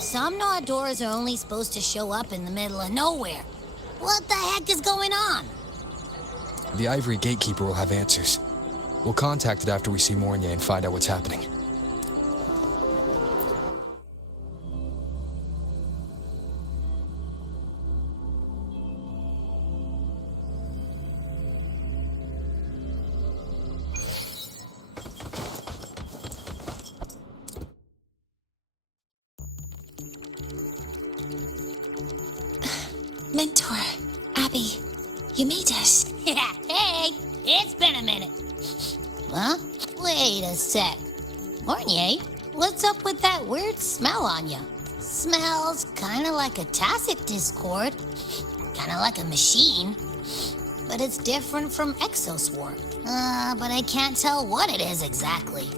Some doors are only supposed to show up in the middle of nowhere. What the heck is going on? The Ivory Gatekeeper will have answers. We'll contact it after we see Mornier and find out what's happening. Mentor, Abby, you made it. Yeah, hey, it's been a minute. Huh? Wait a sec. Mornier, what's up with that weird smell on you? Smells kind of like a tacit discord. Kind of like a machine. But it's different from Exoswarm. But I can't tell what it is exactly.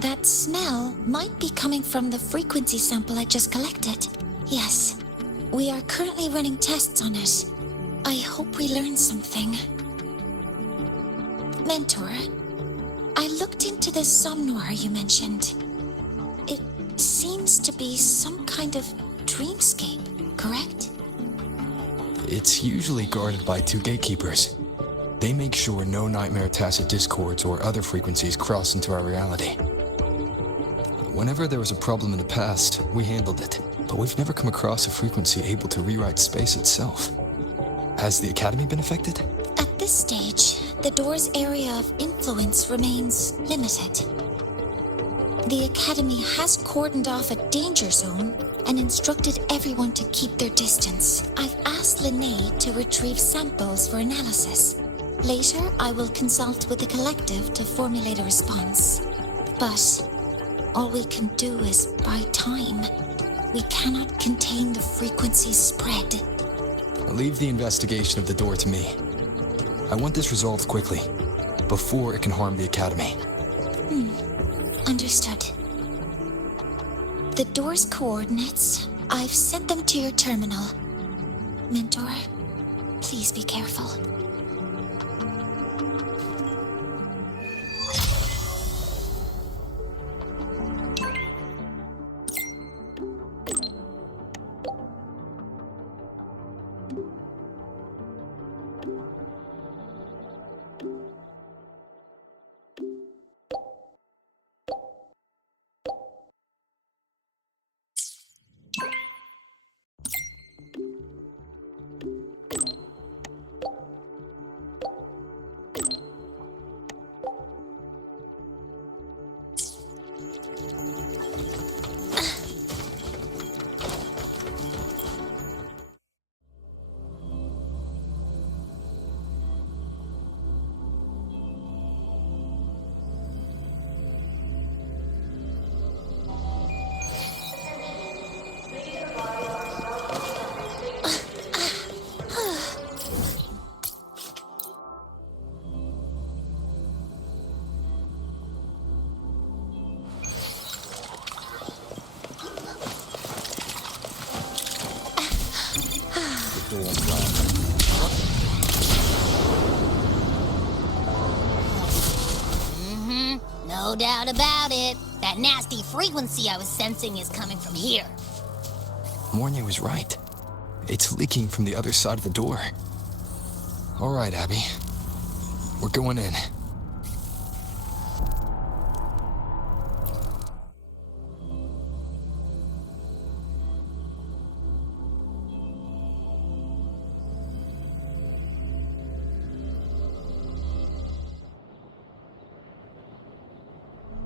That smell might be coming from the frequency sample I just collected. Yes. We are currently running tests on it. I hope we learn something. Mentor, I looked into the somnoir you mentioned. It seems to be some kind of dreamscape, correct? It's usually guarded by two gatekeepers. They make sure no nightmare tacit discords or other frequencies cross into our reality. Whenever there was a problem in the past, we handled it. But we've never come across a frequency able to rewrite space itself. Has the Academy been affected? At this stage, the door's area of influence remains limited. The Academy has cordoned off a danger zone and instructed everyone to keep their distance. I've asked Linnae to retrieve samples for analysis. Later, I will consult with the collective to formulate a response. But all we can do is buy time. We cannot contain the frequency's spread. Leave the investigation of the door to me. I want this resolved quickly, before it can harm the Academy. Understood. The door's coordinates, I've sent them to your terminal. Mentor, please be careful. No doubt about it. That nasty frequency I was sensing is coming from here. Mornier was right. It's leaking from the other side of the door. All right, Abby. We're going in.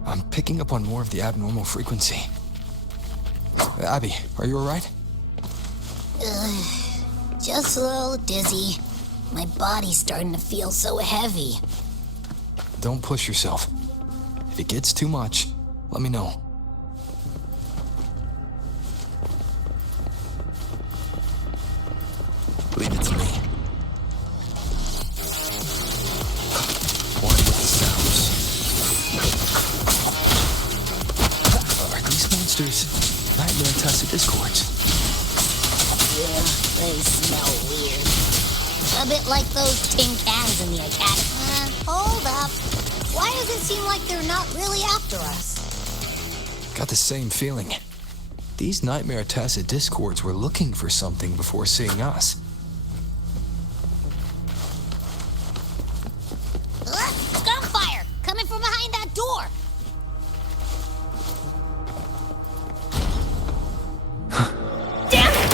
I'm picking up on more of the abnormal frequency. Abby, are you alright? Just a little dizzy. My body's starting to feel so heavy. Don't push yourself. If it gets too much, Let me know. Leave it to me. What with the sounds? Are these monsters nightmare tacit discords? Yeah, they smell weird. A bit like those tin cans in the academy. Hold up. Why does it seem like they're not really after us? Got the same feeling. These nightmare tacit discords were looking for something before seeing us. Gunfire! Coming from behind that door! Damn it!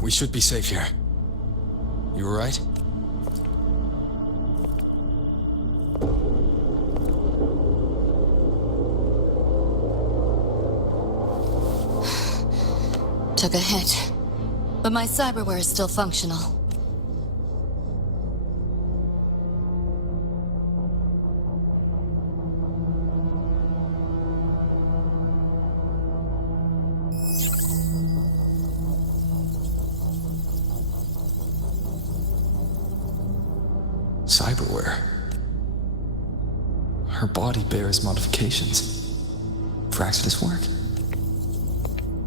We should be safe here. You alright? Took a hit, but my cyberware is still functional. Cyberware. Her body bears modifications. For Exodus work?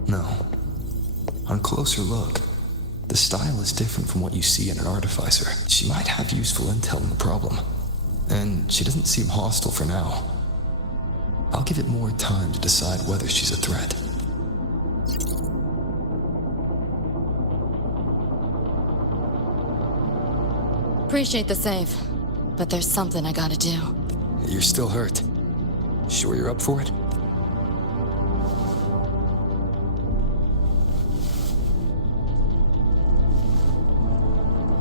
No. On closer look, the style is different from what you see in an artificer. She might have useful intel on the problem. And she doesn't seem hostile for now. I'll give it more time to decide whether she's a threat. Appreciate the save, but there's something I gotta do. You're still hurt. Sure you're up for it?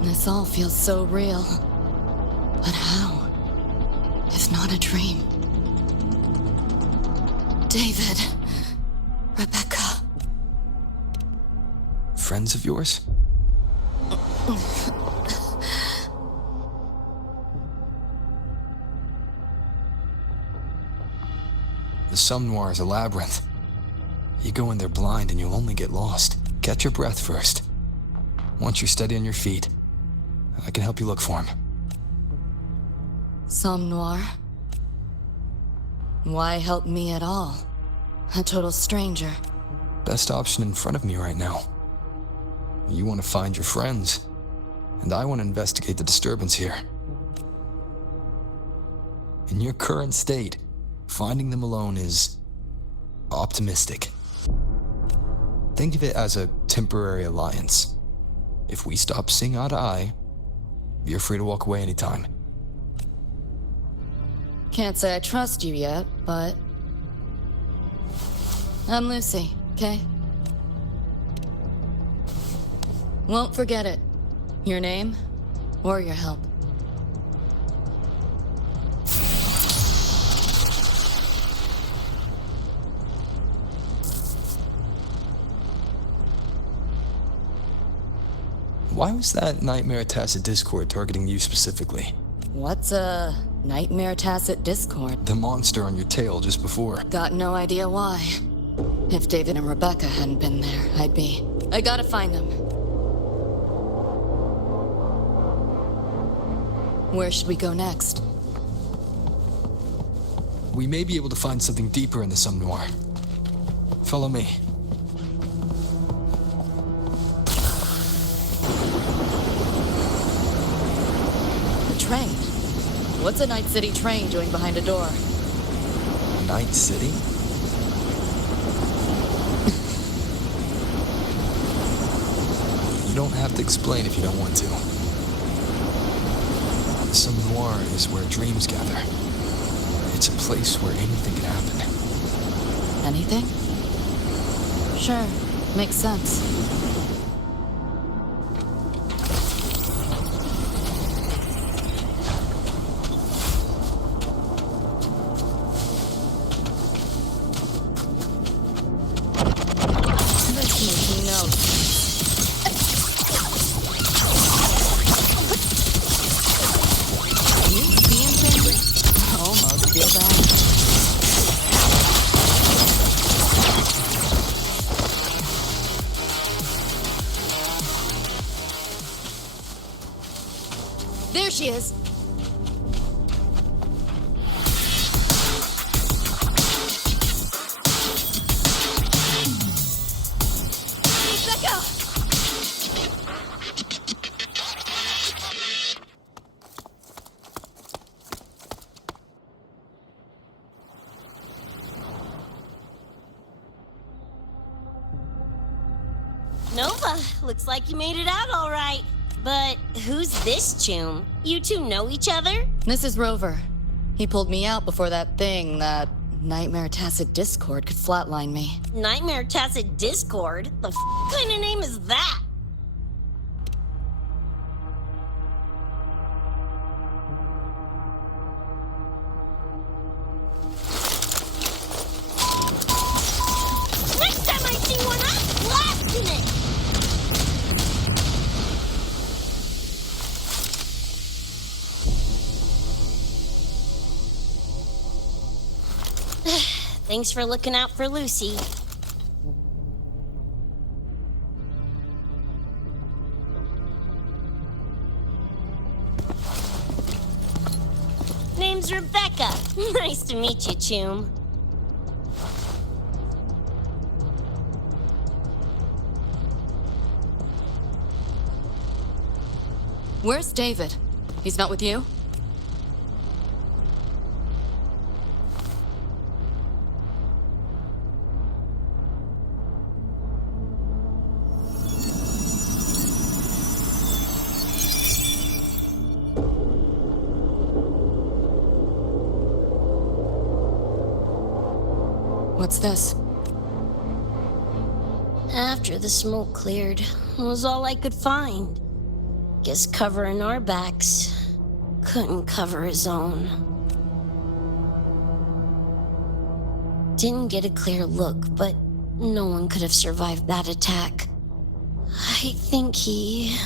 This all feels so real. But how? If not a dream. David. Rebecca. Friends of yours? The Somme Noir is a labyrinth. You go in there blind and you'll only get lost. Catch your breath first. Once you're steady on your feet, I can help you look for him. Somme Noir? Why help me at all? A total stranger. Best option in front of me right now. You want to find your friends, and I want to investigate the disturbance here. In your current state, finding them alone is optimistic. Think of it as a temporary alliance. If we stop seeing eye to eye, you're free to walk away anytime. Can't say I trust you yet, but... I'm Lucy, okay? Won't forget it. Your name, or your help. Why was that Nightmare Tacit Discord targeting you specifically? What's a Nightmare Tacit Discord? The monster on your tail just before. Got no idea why. If David and Rebecca hadn't been there, I'd be... I gotta find them. Where should we go next? We may be able to find something deeper in the Somme Noir. Follow me. The train. What's a Night City train doing behind a door? Night City? You don't have to explain if you don't want to. Some noir is where dreams gather. It's a place where anything can happen. Anything? Sure, makes sense. There she is! Becca! Nova, looks like you made it out all right. But who's this Choom? You two know each other? This is Rover. He pulled me out before that Nightmare Tacit Discord could flatline me. Nightmare Tacit Discord? The kind of name is that? Next time I see one, I'm blasting it! Thanks for looking out for Lucy. Name's Rebecca. Nice to meet you, Choom. Where's David? He's not with you? What's this? After the smoke cleared, it was all I could find. Guess covering our backs couldn't cover his own. Didn't get a clear look, but no one could have survived that attack. I think he...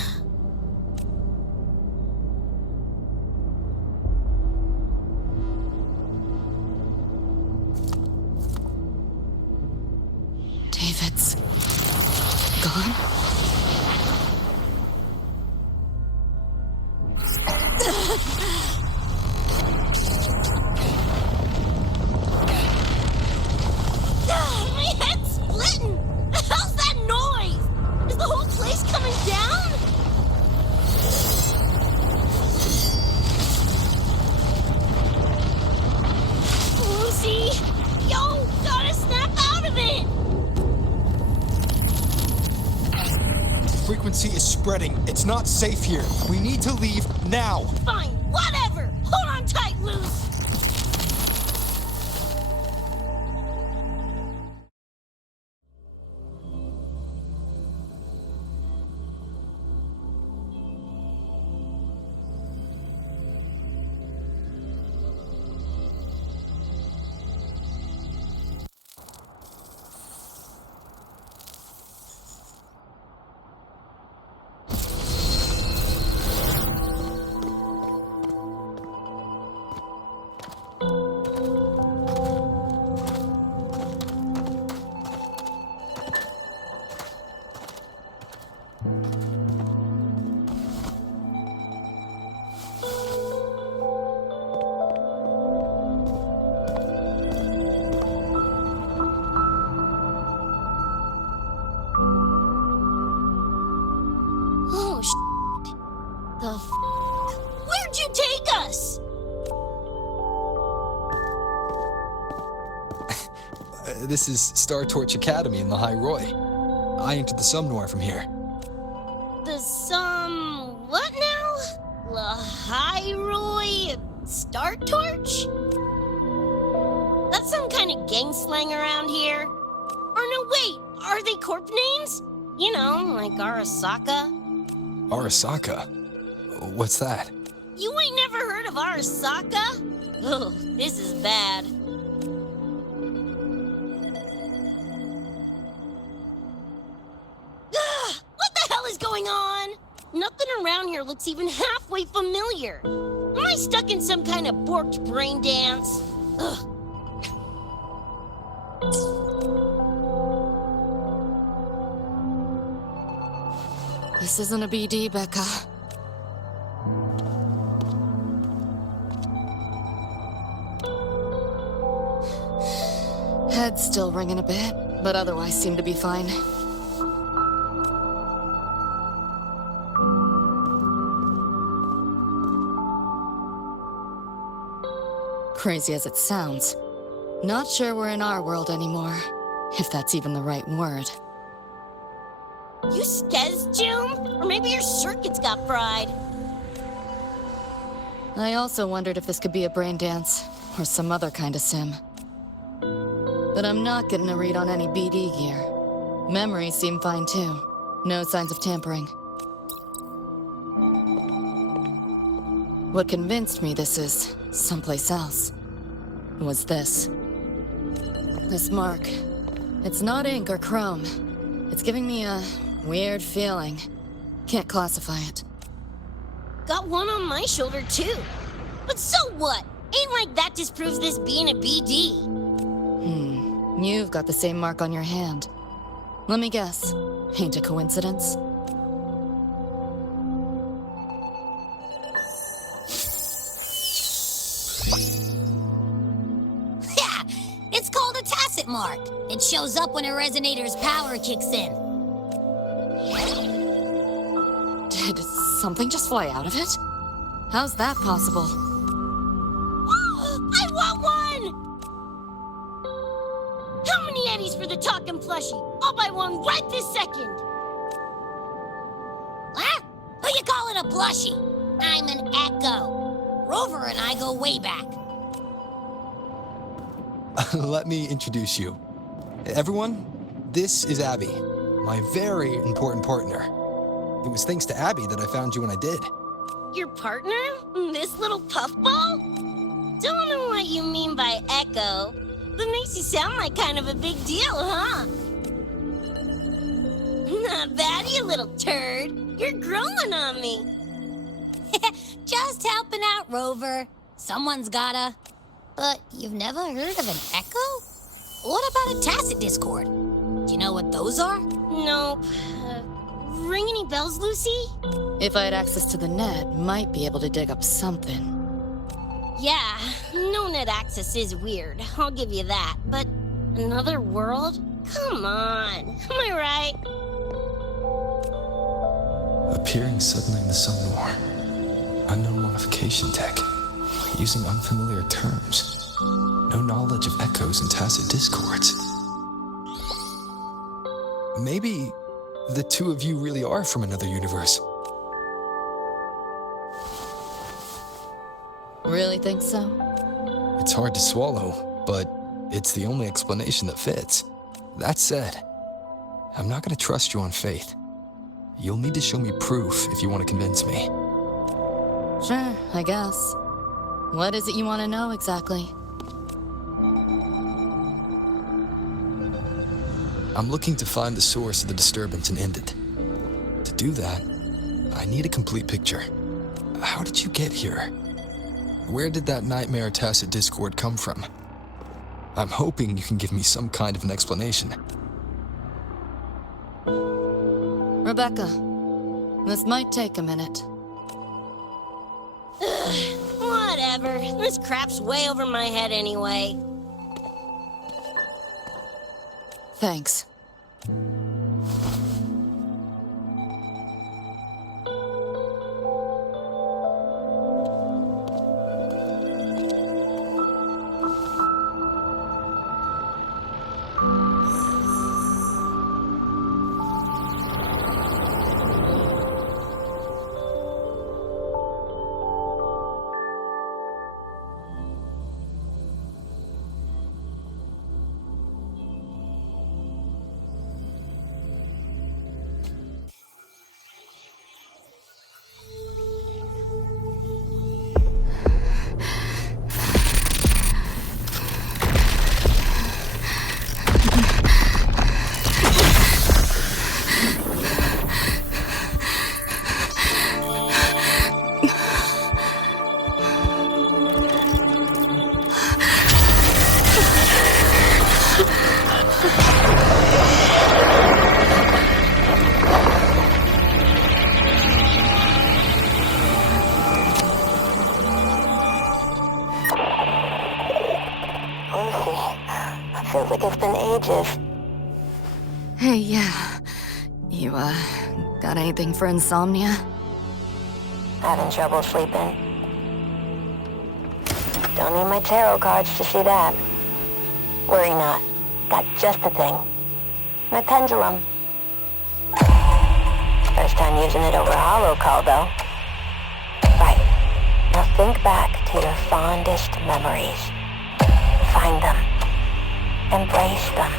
David's gone? My head's splitting! How's that noise? Is the whole place coming down? Lucy! Yo, gotta snap out of it! Frequency is spreading. It's not safe here. We need to leave now. Fine, whatever! Hold on tight, Luce! This is Star Torch Academy in the High Roy. I entered the Somnoir from here. What now? Lahiroy Star Torch? That's some kind of gang slang around here. Or no, wait, are they corp names? You know, like Arasaka. Arasaka? What's that? You ain't never heard of Arasaka? Oh, this is bad. What the hell is going on? Nothing around here looks even halfway familiar. Am I stuck in some kind of borked brain dance? Ugh. This isn't a BD, Becca. Head's still ringing a bit, but otherwise seem to be fine. Crazy as it sounds, not sure we're in our world anymore, if that's even the right word. You skez, June? Or maybe your circuits got fried. I also wondered if this could be a brain dance, or some other kind of sim. But I'm not getting a read on any BD gear. Memories seem fine too. No signs of tampering. What convinced me this is someplace else was this. This mark. It's not ink or chrome. It's giving me a weird feeling. Can't classify it. Got one on my shoulder too. But so what? Ain't like that disproves this being a BD. You've got the same mark on your hand. Let me guess. Ain't a coincidence? Yeah, it's called a tacit mark. It shows up when a resonator's power kicks in. Did something just fly out of it? How's that possible? I want one! How many eddies for the talking plushie? I'll buy one right this second! Huh? Who you calling a plushie? I'm an Echo. Rover and I go way back. Let me introduce you. Everyone, this is Abby, my very important partner. It was thanks to Abby that I found you when I did. Your partner? This little puffball? Don't know what you mean by Echo. That makes you sound like kind of a big deal, huh? Not bad, you little turd. You're growing on me. Just helping out, Rover. Someone's gotta. But you've never heard of an Echo? What about a tacit discord? Do you know what those are? Nope. Ring any bells, Lucy? If I had access to the net, might be able to dig up something. Yeah, no net access is weird. I'll give you that. But another world? Come on. Am I right? Appearing suddenly in the Somnoir. Unknown modification tech. Using unfamiliar terms. No knowledge of echoes and tacit discords. Maybe the two of you really are from another universe. Really think so? It's hard to swallow, but it's the only explanation that fits. That said, I'm not going to trust you on faith. You'll need to show me proof if you want to convince me. Sure, I guess. What is it you want to know exactly? I'm looking to find the source of the disturbance and end it. To do that, I need a complete picture. How did you get here? Where did that nightmare tacit discord come from? I'm hoping you can give me some kind of an explanation. Rebecca, this might take a minute. Whatever. This crap's way over my head anyway. Thanks. Feels like it's been ages. Hey, yeah. You, got anything for insomnia? Having trouble sleeping. Don't need my tarot cards to see that. Worry not. Got just the thing. My pendulum. First time using it over a hollow call, though. Right. Now think back to your fondest memories. Find them. Embrace them.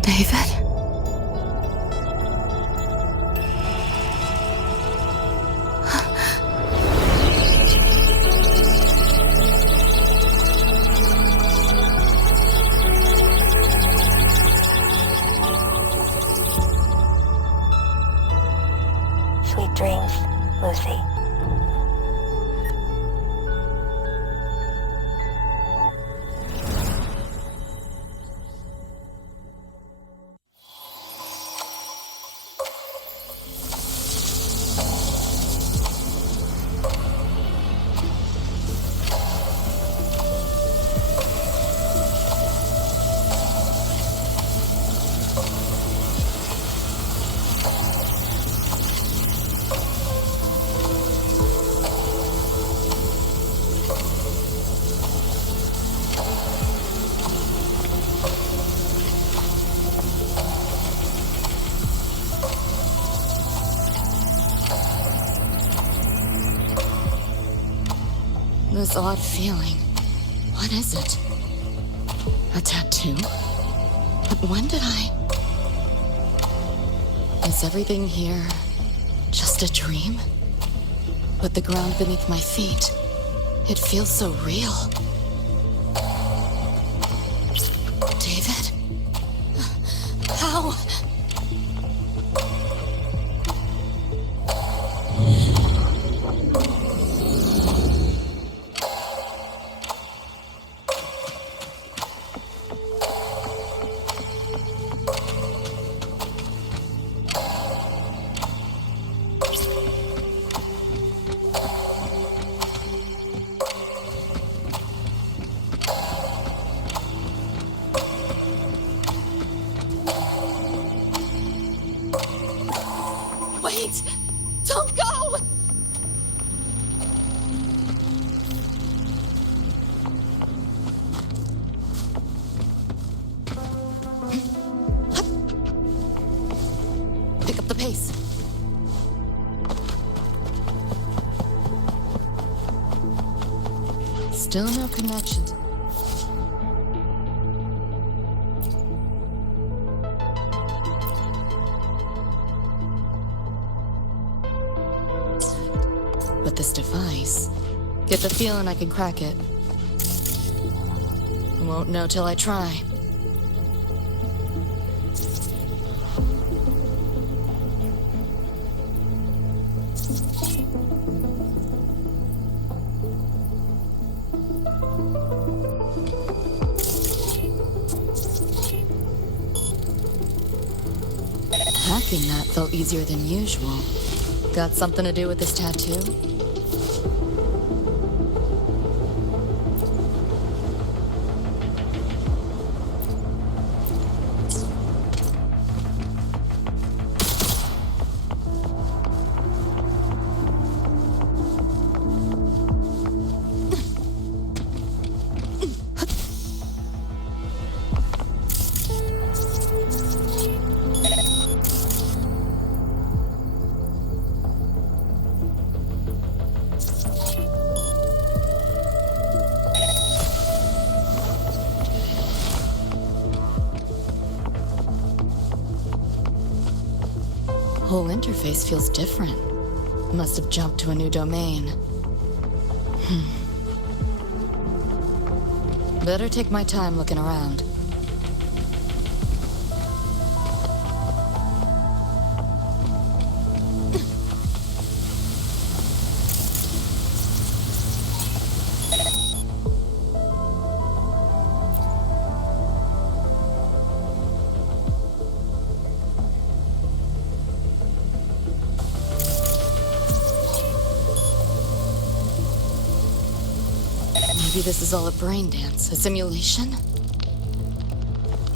David? Sweet dreams, Lucy. This odd feeling. What is it? A tattoo? But when did I... Is everything here just a dream? But the ground beneath my feet, it feels so real. David? How? Wait! Don't go! Pick up the pace. Still no connection. But this device, get the feeling I can crack it. Won't know till I try. Hacking that felt easier than usual. Got something to do with this tattoo? Whole interface feels different. Must have jumped to a new domain. Better take my time looking around. Maybe this is all a brain dance, a simulation?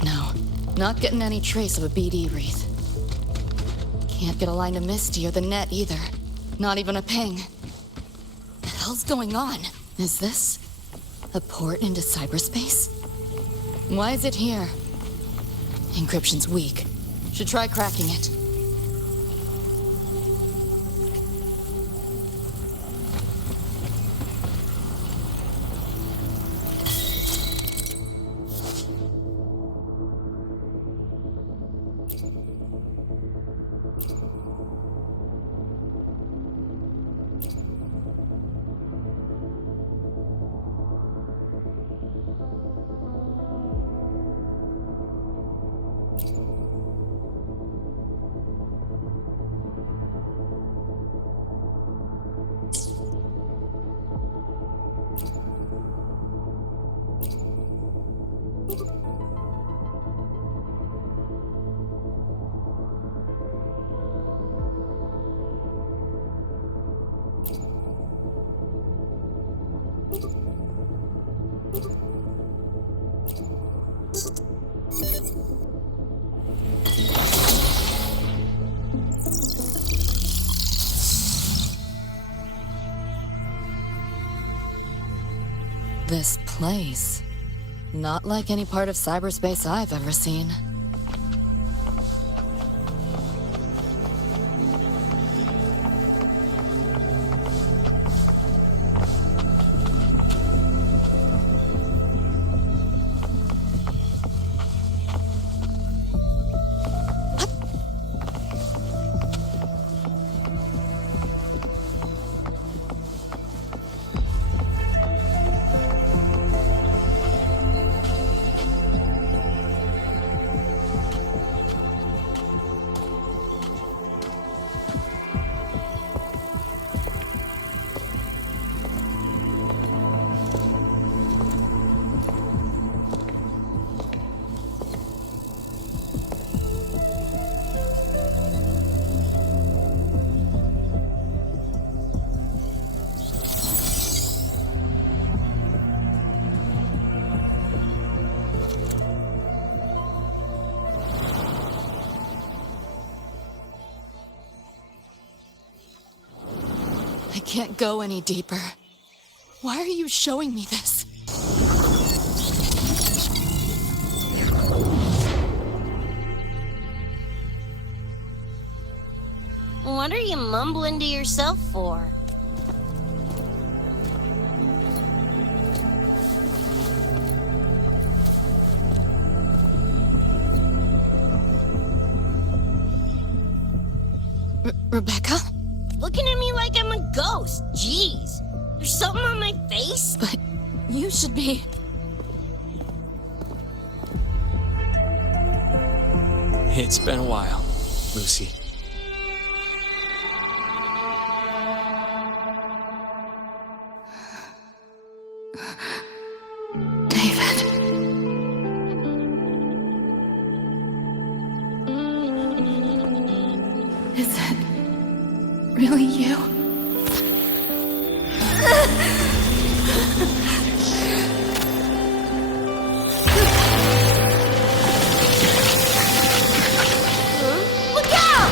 No, not getting any trace of a BD wreath. Can't get a line to Misty or the net either. Not even a ping. The hell's going on? Is this a port into cyberspace? Why is it here? Encryption's weak. Should try cracking it. This place. Not like any part of cyberspace I've ever seen. I can't go any deeper. Why are you showing me this? What are you mumbling to yourself for? Rebecca? Looking at me like I'm a ghost. Jeez. There's something on my face? But you should be... It's been a while, Lucy. David. Is it really you? Look out!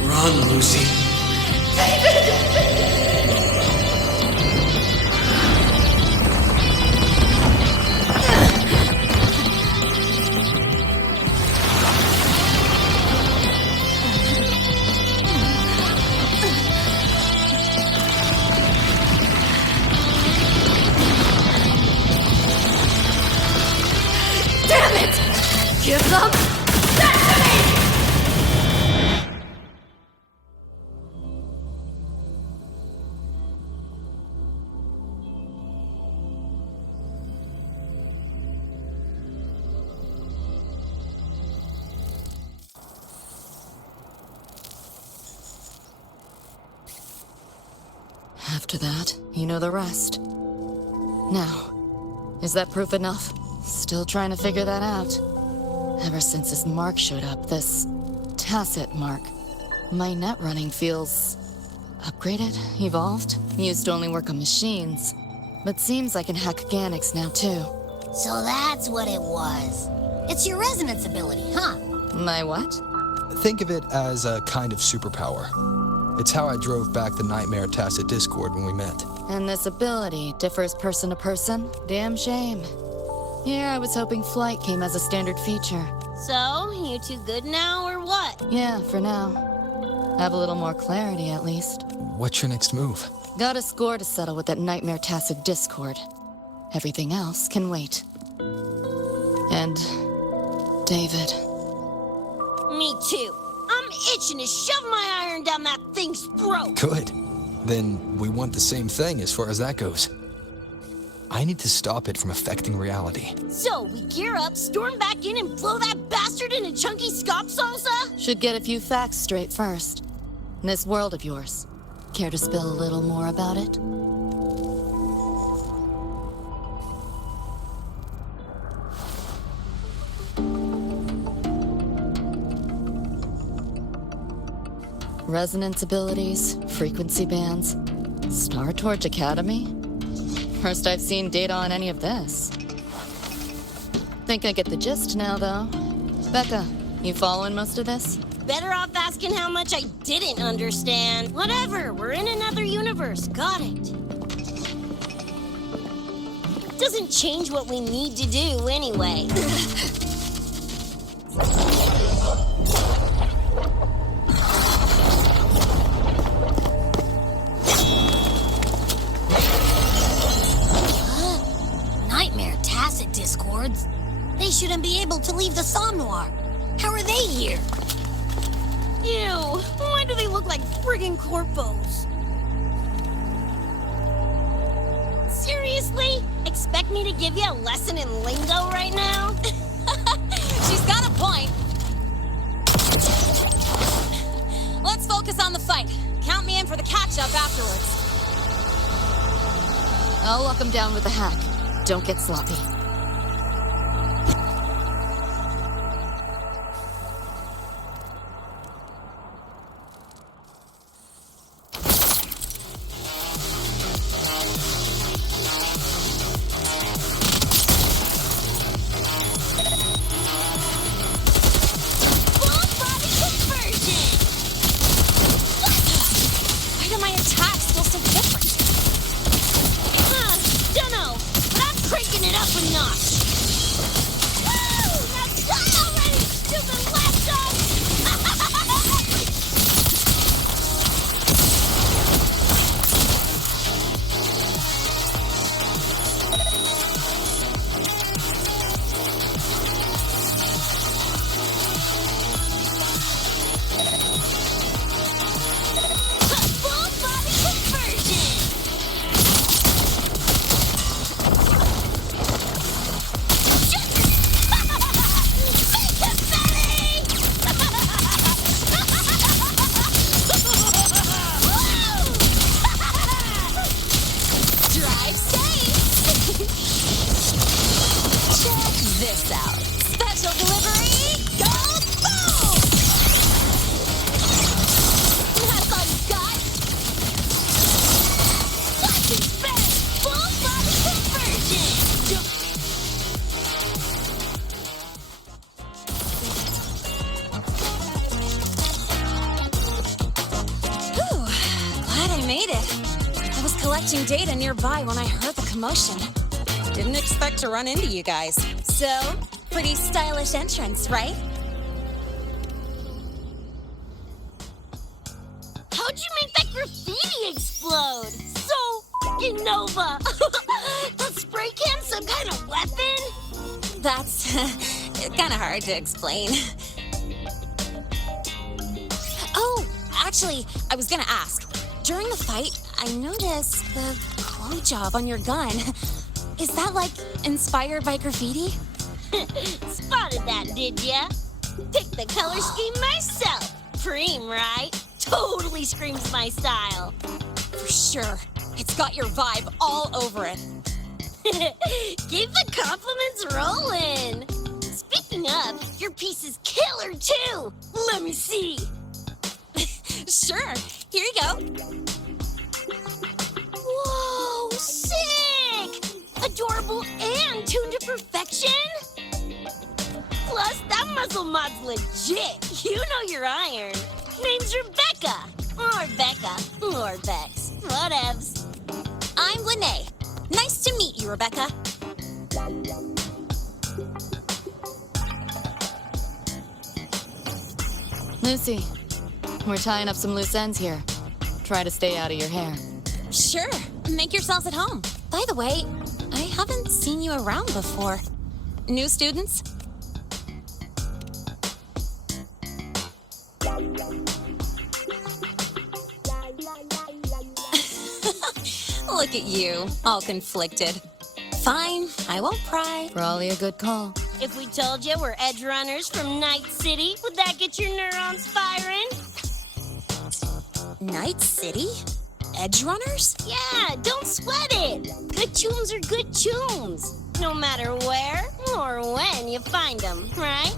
Run, Lucy. Damn it! Give them back to me! After that, you know the rest. Now, is that proof enough? Still trying to figure that out. Ever since this mark showed up, this tacit mark, my net running feels upgraded, evolved. Used to only work on machines, but seems I can hack organics now too. So that's what it was. It's your resonance ability, huh? My what? Think of it as a kind of superpower. It's how I drove back the Nightmare Tacit Discord when we met. And this ability differs person to person? Damn shame. Here I was hoping flight came as a standard feature. So, you two good now, or what? Yeah, for now. Have a little more clarity, at least. What's your next move? Got a score to settle with that Nightmare Tacit Discord. Everything else can wait. And David. Me too. I'm itching to shove my iron down that thing's throat. Good. Then we want the same thing as far as that goes. I need to stop it from affecting reality. So, we gear up, storm back in, and blow that bastard into chunky scop salsa? Should get a few facts straight first. This world of yours. Care to spill a little more about it? Resonance abilities, frequency bands, Star Torch Academy? First I've seen data on any of this. Think I get the gist now, though. Becca, you following most of this? Better off asking how much I didn't understand. Whatever, we're in another universe. Got it. Doesn't change what we need to do anyway. Nightmare Tacit Discords? They shouldn't be able to leave the Somnoir. How are they here? Ew, why do they look like friggin' corpos? Seriously? Expect me to give you a lesson in lingo right now? She's got a point. Let's focus on the fight. Count me in for the catch-up afterwards. I'll lock him down with a hack. Don't get sloppy. Full body conversion! Why do my attacks feel so different? Dunno, but I'm cranking it up a notch. Woo! Now die already, stupid laptop! Full body conversion! Drive safe! Check this out. Special delivery, go boom! That's all you got? Watch and spin! Full body conversion! Whew, glad I made it. I was collecting data nearby when I heard the commotion. Didn't expect to run into you guys. So, pretty stylish entrance, right? How'd you make that graffiti explode? So fucking Nova! That spray can some kind of weapon? That's kind of hard to explain. Oh, actually, I was gonna ask. During the fight, I noticed the glow job on your gun. Is that, like, inspired by graffiti? Spotted that, did ya? Picked the color scheme myself. Preem, right? Totally screams my style. For sure. It's got your vibe all over it. Keep the compliments rolling. Speaking of, your piece is killer too. Let me see. Sure, here you go. Whoa, sick! Adorable and tuned to perfection? Plus, that muzzle mod's legit. You know your iron. Name's Rebecca. Or Becca. Or Bex. Whatevs. I'm Lene. Nice to meet you, Rebecca. Lucy, we're tying up some loose ends here. Try to stay out of your hair. Sure, make yourselves at home. By the way, I haven't seen you around before. New students? Look at you, all conflicted. Fine, I won't pry. Probably a good call. If we told you we're edge runners from Night City, would that get your neurons firing? Night City? Edge runners? Yeah, don't sweat it. Good tunes are good tunes. No matter where or when you find them, right?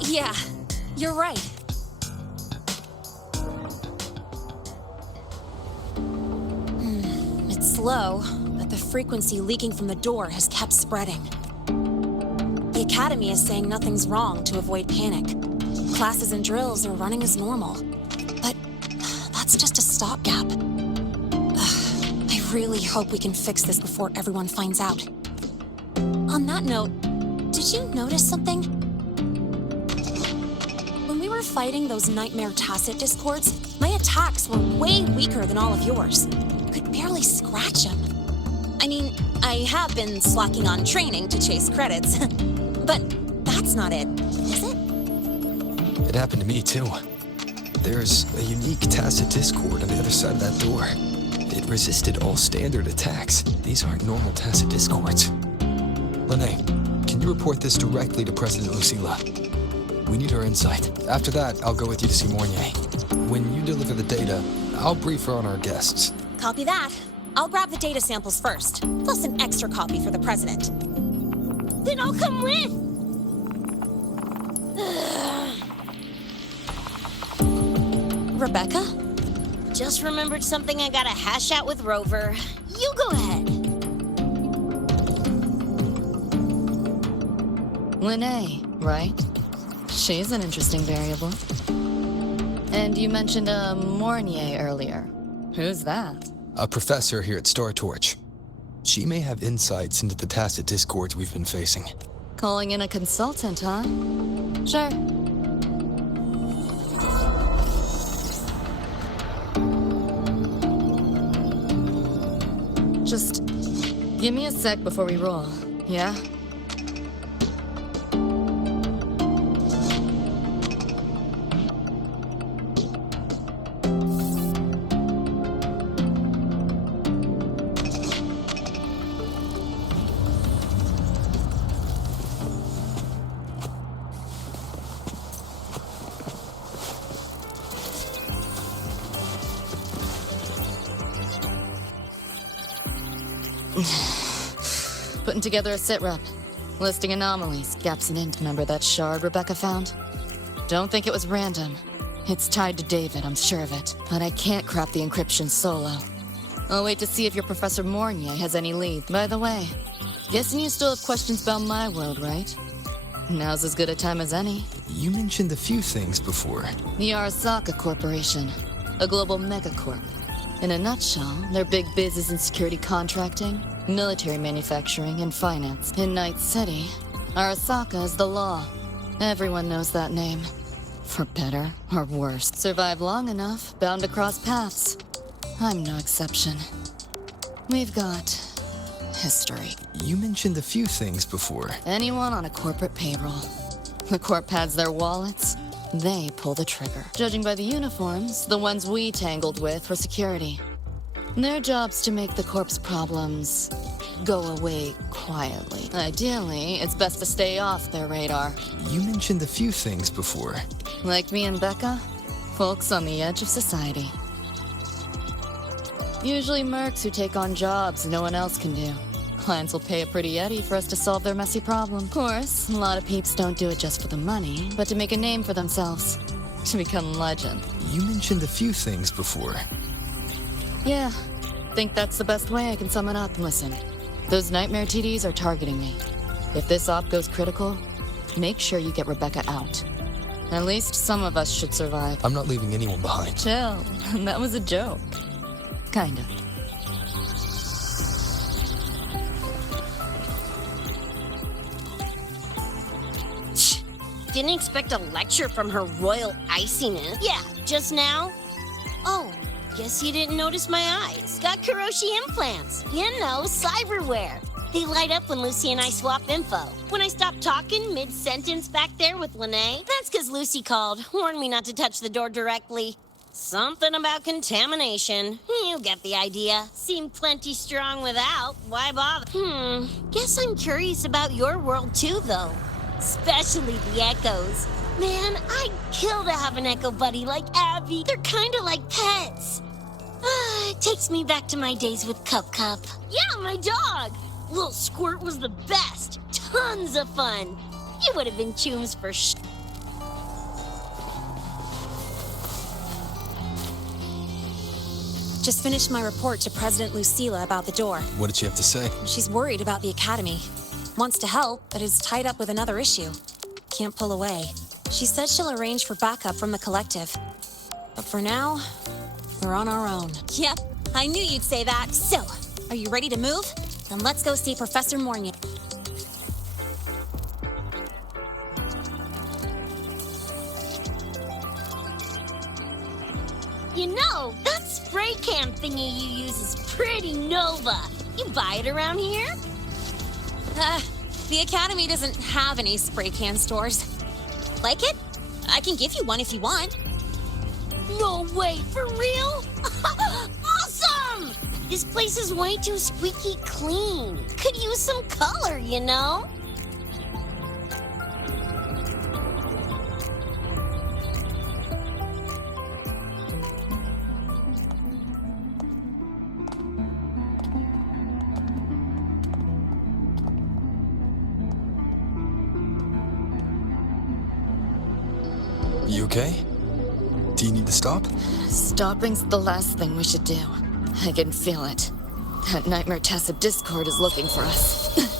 Yeah, you're right. It's slow, but the frequency leaking from the door has kept spreading. The Academy is saying nothing's wrong to avoid panic. Classes and drills are running as normal. But that's just a stopgap. I really hope we can fix this before everyone finds out. On that note, did you notice something? When we were fighting those nightmare tacit discords, my attacks were way weaker than all of yours. Could barely scratch them. I mean, I have been slacking on training to chase credits. But that's not it, is it? It happened to me, too. There's a unique tacit discord on the other side of that door. It resisted all standard attacks. These aren't normal tacit discords. Lene, can you report this directly to President Lucilla? We need her insight. After that, I'll go with you to see Mornier. When you deliver the data, I'll brief her on our guests. Copy that. I'll grab the data samples first, plus an extra copy for the president. Then I'll come with. Rebecca? Just remembered something I gotta hash out with Rover. You go ahead. Lene, right? She's an interesting variable. And you mentioned a Mornier earlier. Who's that? A professor here at Star Torch. She may have insights into the tacit discords we've been facing. Calling in a consultant, huh? Sure. Just give me a sec before we roll, yeah? Putting together a sit-rep. Listing anomalies, gaps in int. Remember that shard Rebecca found? Don't think it was random. It's tied to David, I'm sure of it. But I can't crack the encryption solo. I'll wait to see if your Professor Mornier has any lead. By the way, guessing you still have questions about my world, right? Now's as good a time as any. You mentioned a few things before. The Arasaka Corporation, a global megacorp. In a nutshell, their big biz is in security contracting, military manufacturing, and finance. In Night City, Arasaka is the law. Everyone knows that name. For better or worse. Survive long enough, bound to cross paths. I'm no exception. We've got history. You mentioned a few things before. Anyone on a corporate payroll. The corp pads their wallets. They pull the trigger. Judging by the uniforms, the ones we tangled with were security. Their job's to make the corp's problems go away quietly. Ideally, it's best to stay off their radar. You mentioned a few things before. Like me and Becca, folks on the edge of society. Usually mercs who take on jobs no one else can do. Clients will pay a pretty Eddie for us to solve their messy problem. Of course, a lot of peeps don't do it just for the money, but to make a name for themselves. To become legend. You mentioned a few things before. Yeah, think that's the best way I can sum it up. Listen, those nightmare TDs are targeting me. If this op goes critical, make sure you get Rebecca out. At least some of us should survive. I'm not leaving anyone behind. Chill, that was a joke. Kind of. Didn't expect a lecture from her royal iciness. Yeah, just now. Oh, guess you didn't notice my eyes. Got Kuroshi implants. You know, cyberware. They light up when Lucy and I swap info. When I stop talking mid-sentence back there with Lene, that's because Lucy called, warned me not to touch the door directly. Something about contamination. You get the idea. Seemed plenty strong without. Why bother? Guess I'm curious about your world too, though. Especially the echoes. Man, I'd kill to have an echo buddy like Abby. They're kind of like pets. It takes me back to my days with Cup Cup. Yeah, my dog. Little Squirt was the best. Tons of fun. You would have been chooms for Just finished my report to President Lucilla about the door. What did she have to say? She's worried about the Academy. Wants to help, but is tied up with another issue. Can't pull away. She said she'll arrange for backup from the collective. But for now, we're on our own. Yep, I knew you'd say that. So, are you ready to move? Then let's go see Professor Mornier. You know, that spray can thingy you use is pretty Nova. You buy it around here? The Academy doesn't have any spray can stores. Like it? I can give you one if you want. No way, for real? Awesome! This place is way too squeaky clean. Could use some color, you know? You okay? Do you need to stop? Stopping's the last thing we should do. I can feel it. That Nightmare Tacit Discord is looking for us. Lucy!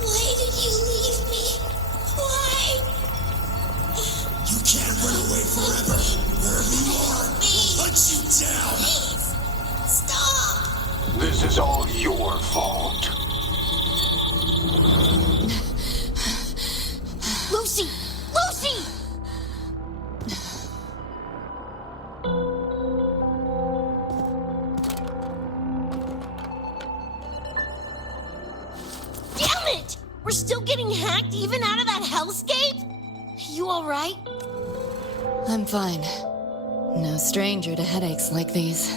Why did you leave me? Why? You can't run away forever. Wherever you are, we'll hunt you down. Please, stop! This is all your fault. Lucy! Lucy! Damn it! We're still getting hacked even out of that hellscape? You alright? I'm fine. No stranger to headaches like these.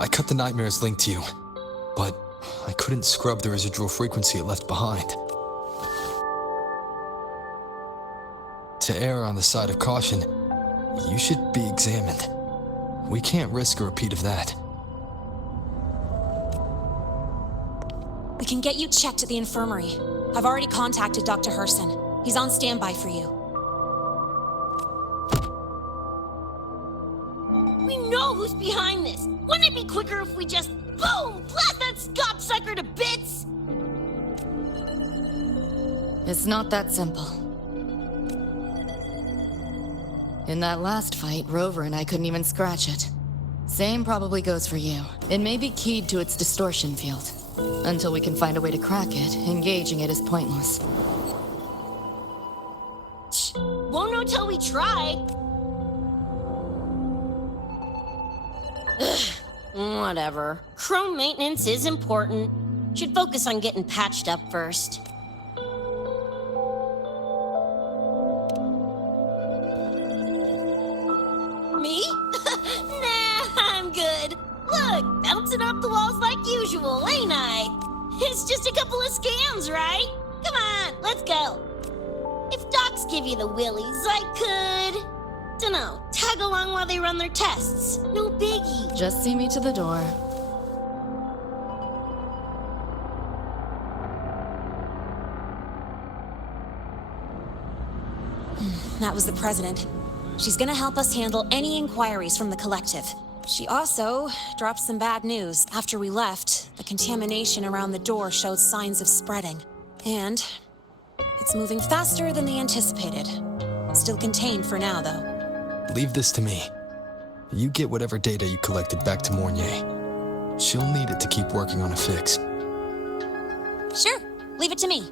I cut the nightmare's link to you, but I couldn't scrub the residual frequency it left behind. To err on the side of caution, you should be examined. We can't risk a repeat of that. We can get you checked at the infirmary. I've already contacted Dr. Herson. He's on standby for you. We know who's behind this. Wouldn't it be quicker if we just, boom, blast that gobsucker to bits? It's not that simple. In that last fight, Rover and I couldn't even scratch it. Same probably goes for you. It may be keyed to its distortion field. Until we can find a way to crack it, engaging it is pointless. Won't know till we try. Ugh, whatever. Chrome maintenance is important. Should focus on getting patched up first. Me? Nah, I'm good. Look, bouncing off the walls like usual, ain't I? It's just a couple of scams, right? Come on, let's go. If docs give you the willies, I could... Dunno, tag along while they run their tests. No biggie. Just see me to the door. That was the president. She's gonna help us handle any inquiries from the collective. She also dropped some bad news. After we left, the contamination around the door showed signs of spreading. And it's moving faster than they anticipated. Still contained for now, though. Leave this to me. You get whatever data you collected back to Mornier. She'll need it to keep working on a fix. Sure, leave it to me.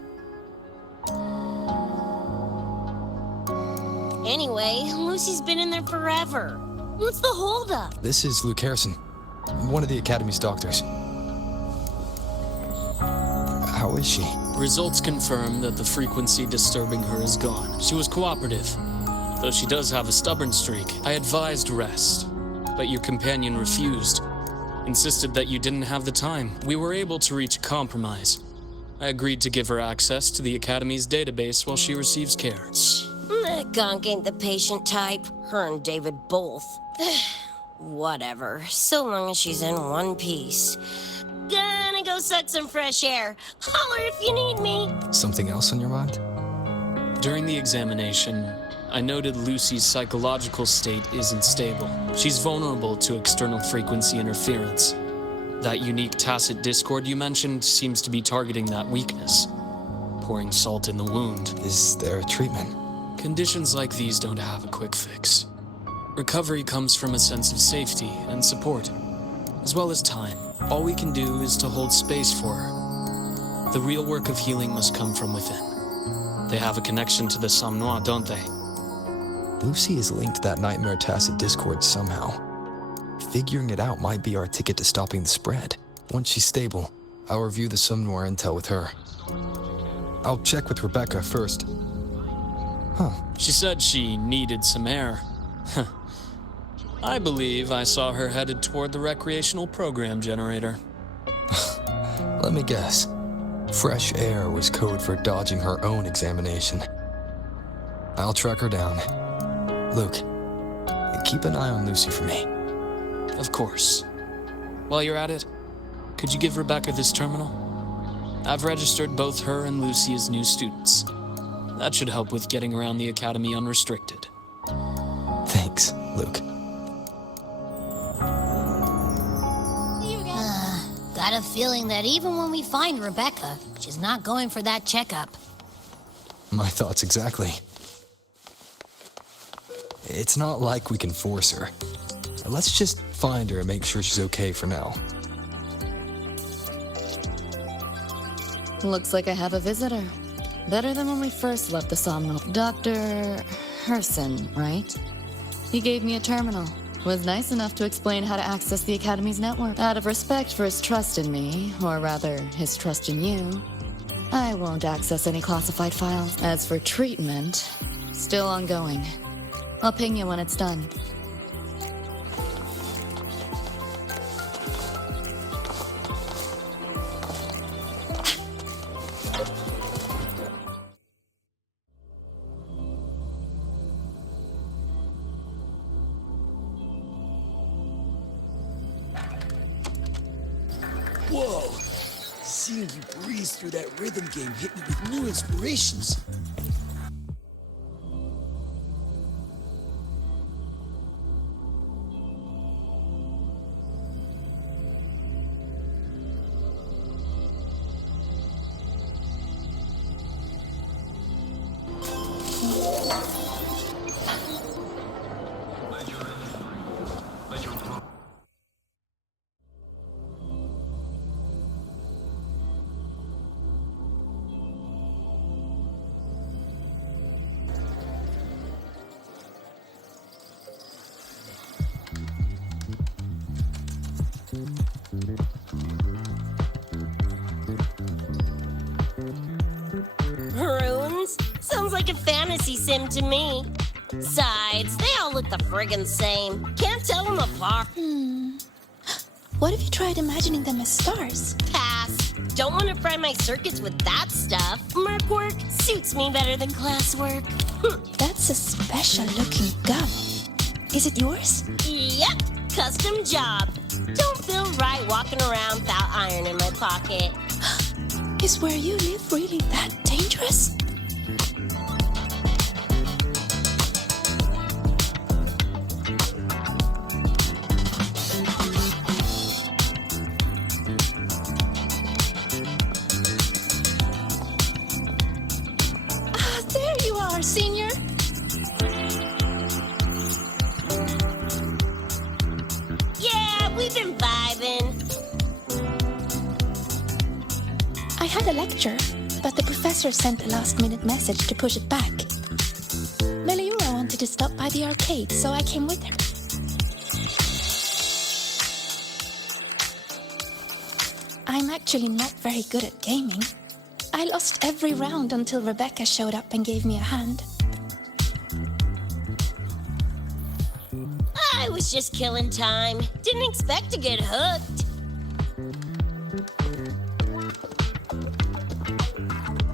Anyway, Lucy's been in there forever. What's the holdup? This is Luke Harrison, one of the Academy's doctors. How is she? Results confirm that the frequency disturbing her is gone. She was cooperative, though she does have a stubborn streak. I advised rest, but your companion refused. Insisted that you didn't have the time. We were able to reach a compromise. I agreed to give her access to the Academy's database while she receives care. That gonk ain't the patient type. Her and David both. Whatever, so long as she's in one piece. Gonna go suck some fresh air. Holler if you need me. Something else on your mind? During the examination, I noted Lucy's psychological state isn't stable. She's vulnerable to external frequency interference. That unique tacit discord you mentioned seems to be targeting that weakness, pouring salt in the wound. Is there a treatment? Conditions like these don't have a quick fix. Recovery comes from a sense of safety and support, as well as time. All we can do is to hold space for her. The real work of healing must come from within. They have a connection to the Somme Noir, don't they? Lucy is linked to that nightmare tacit discord somehow. Figuring it out might be our ticket to stopping the spread. Once she's stable, I'll review the Somme Noir intel with her. I'll check with Rebecca first. Huh. She said she needed some air. I believe I saw her headed toward the recreational program generator. Let me guess. Fresh air was code for dodging her own examination. I'll track her down. Luke, keep an eye on Lucy for me. Of course. While you're at it, could you give Rebecca this terminal? I've registered both her and Lucy as new students. That should help with getting around the Academy unrestricted. Thanks, Luke. Got a feeling that even when we find Rebecca, she's not going for that checkup. My thoughts exactly. It's not like we can force her. Let's just find her and make sure she's okay for now. Looks like I have a visitor. Better than when we first left the Somnol. Dr. Herson, right? He gave me a terminal. Was nice enough to explain how to access the Academy's network. Out of respect for his trust in me, or rather, his trust in you, I won't access any classified files. As for treatment, still ongoing. I'll ping you when it's done. Whoa! Seeing you breeze through that rhythm game hit me with new inspirations. like a fantasy sim to me. Besides, they all look the friggin' same. Can't tell them apart. What if you tried imagining them as stars? Pass. Don't want to fry my circuits with that stuff. Merc work suits me better than classwork. That's a special-looking gun. Is it yours? Yep, custom job. Don't feel right walking around without iron in my pocket. Is where you live really that dangerous? There you are, Senior. Yeah, we've been vibing. I had a lecture, but the professor sent a last-minute message to push it back. Meliora wanted to stop by the arcade, so I came with her. I'm actually not very good at gaming. I lost every round until Rebecca showed up and gave me a hand. I was just killing time. Didn't expect to get hooked.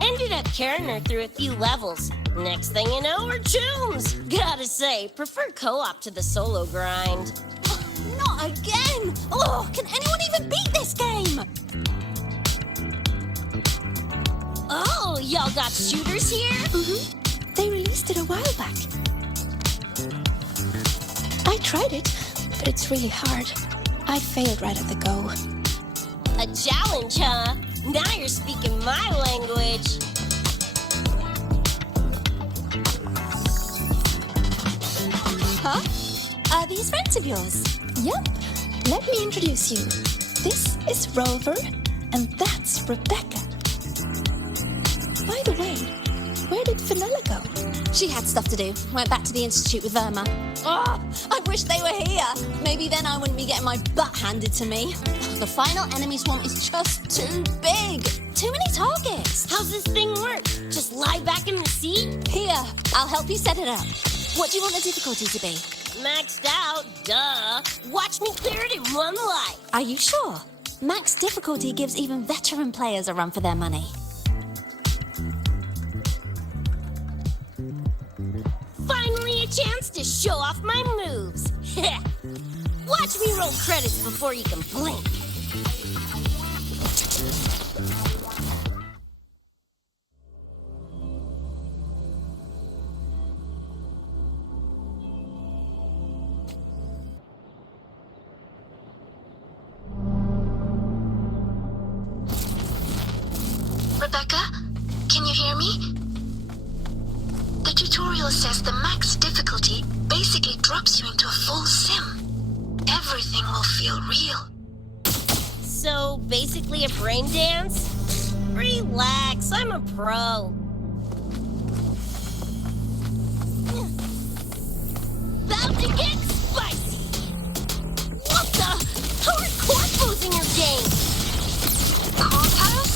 Ended up carrying her through a few levels. Next thing you know, we're chums. Gotta say, prefer co-op to the solo grind. Not again! Oh, can anyone even beat this game? Oh, y'all got shooters here? They released it a while back. I tried it, but it's really hard. I failed right at the go. A challenge, huh? Now you're speaking my language. Huh? Are these friends of yours? Yep. Let me introduce you. This is Rover, and that's Rebecca. By the way, where did Fenella go? She had stuff to do. Went back to the Institute with Irma. Oh, I wish they were here. Maybe then I wouldn't be getting my butt handed to me. The final enemy swamp is just too big. Too many targets. How's this thing work? Just lie back in the seat? Here, I'll help you set it up. What do you want the difficulty to be? Maxed out, duh. Watch me clear it in one life. Are you sure? Max difficulty gives even veteran players a run for their money. Finally a chance to show off my moves. Watch me roll credits before you can blink. Rebecca, can you hear me? The tutorial says the max difficulty basically drops you into a full sim. Everything will feel real. So, basically a brain dance? Relax, I'm a pro. About to get spicy! What the? How are corpos in your game? Corpos?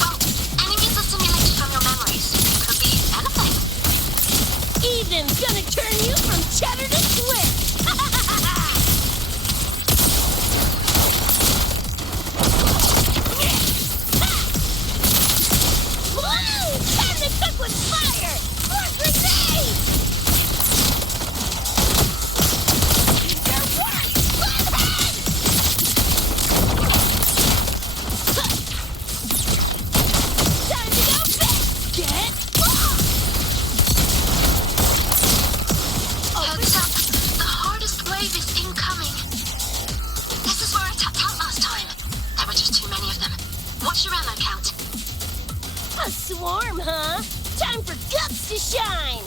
Well, enemies are simulated from your memories. Could be anything. Eden's gonna turn you from cheddar to Swiss! Whoa! Time to cook with fire! Or grenades! Your work! Flathead! Time to go big! Get off! Heads up, the hardest wave is incoming. This is where I tapped out last time. There were just too many of them. What's your ammo count? A swarm, huh? Time for guts to shine!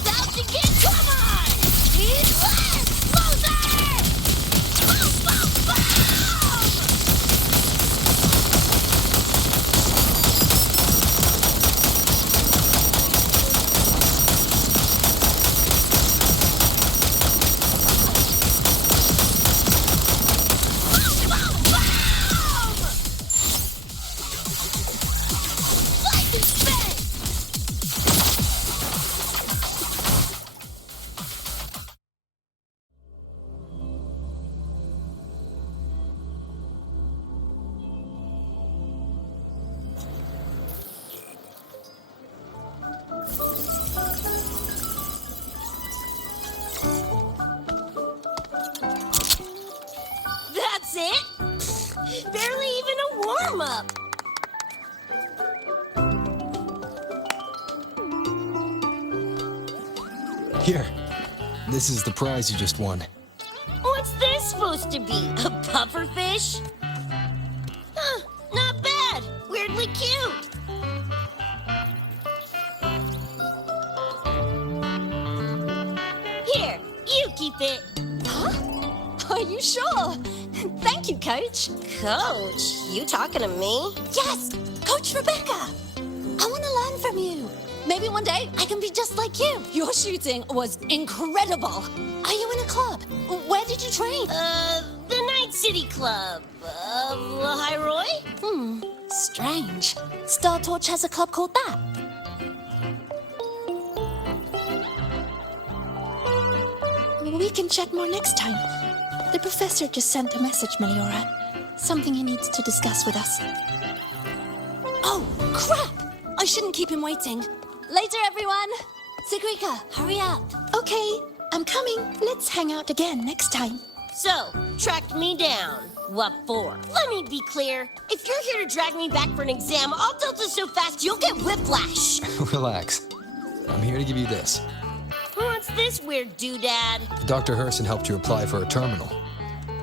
About to get... Come on! Need less! Closer! Boom, boom, boom! Boom, boom, boom! That's it. Barely even a warm-up. Here. This is the prize you just won. What's this supposed to be? A pufferfish? Huh, not bad. Weirdly cute. Here, you keep it. Are you sure? Thank you, Coach. Coach, you talking to me? Yes, Coach Rebecca. I want to learn from you. Maybe one day I can be just like you. Your shooting was incredible. Are you in a club? Where did you train? The Night City Club of Lahiroy? Strange. Star Torch has a club called that. We can chat more next time. The professor just sent a message, Meliora. Something he needs to discuss with us. Oh, crap! I shouldn't keep him waiting. Later, everyone. Sigrika, hurry up. Okay, I'm coming. Let's hang out again next time. So, tracked me down. What for? Let me be clear. If you're here to drag me back for an exam, I'll delta so fast you'll get whiplash. Relax. I'm here to give you this. What's this weird doodad? Dr. Herson helped you apply for a terminal.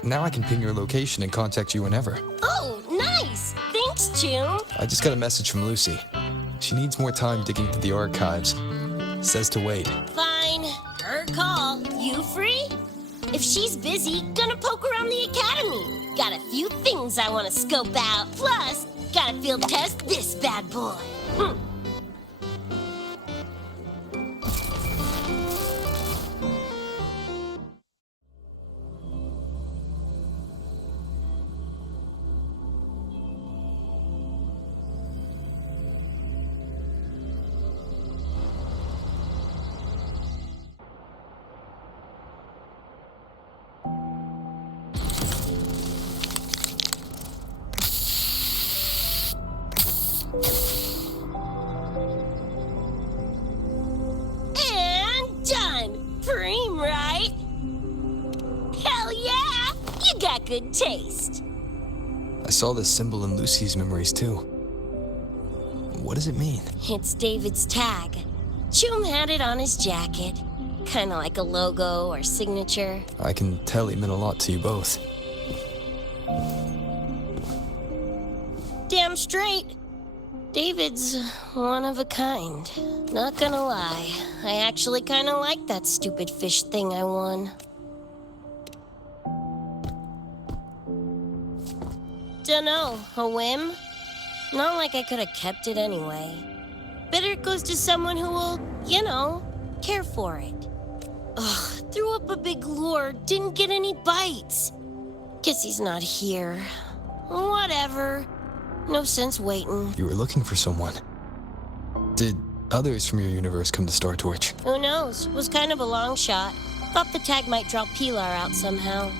Now I can ping your location and contact you whenever. Oh, nice. Thanks, June. I just got a message from Lucy. She needs more time digging through the archives. Says to wait. Fine. Her call. You free? If she's busy, gonna poke around the academy. Got a few things I want to scope out. Plus, gotta field test this bad boy. And done. Preem, right? Hell yeah! You got good taste. I saw this symbol in Lucy's memories too. What does it mean? It's David's tag. Chum had it on his jacket. Kinda like a logo or signature. I can tell it meant a lot to you both. Damn straight. David's one of a kind. Not gonna lie, I actually kinda like that stupid fish thing I won. Dunno, a whim? Not like I could have kept it anyway. Better it goes to someone who will, care for it. Ugh, threw up a big lure, didn't get any bites. Guess he's not here. Whatever. No sense waiting. You were looking for someone. Did others from your universe come to Star Torch? Who knows? Was kind of a long shot. Thought the tag might draw Pilar out somehow.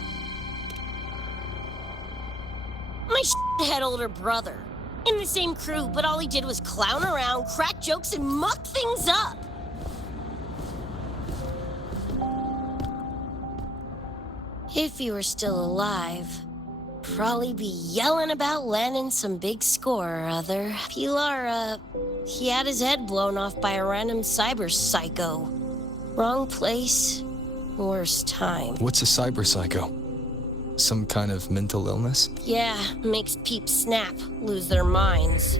My head older brother. In the same crew, but all he did was clown around, crack jokes, and muck things up. If he were still alive, probably be yelling about landing some big score or other. Pilar, he had his head blown off by a random cyber psycho. Wrong place, worst time. What's a cyber psycho? Some kind of mental illness? Yeah, makes peeps snap, lose their minds.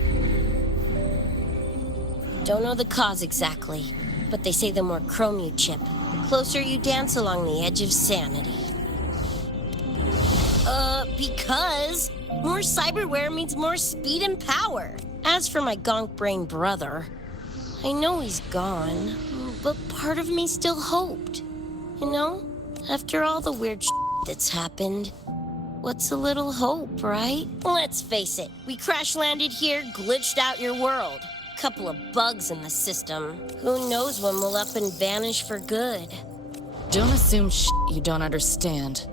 Don't know the cause exactly, but they say the more chrome you chip, the closer you dance along the edge of sanity. Because more cyberware means more speed and power. As for my gonk brain brother, I know he's gone, but part of me still hoped. After all the weird that's happened, what's a little hope, right? Let's face it, we crash landed here, glitched out your world. Couple of bugs in the system. Who knows when we'll up and vanish for good? Don't assume you don't understand.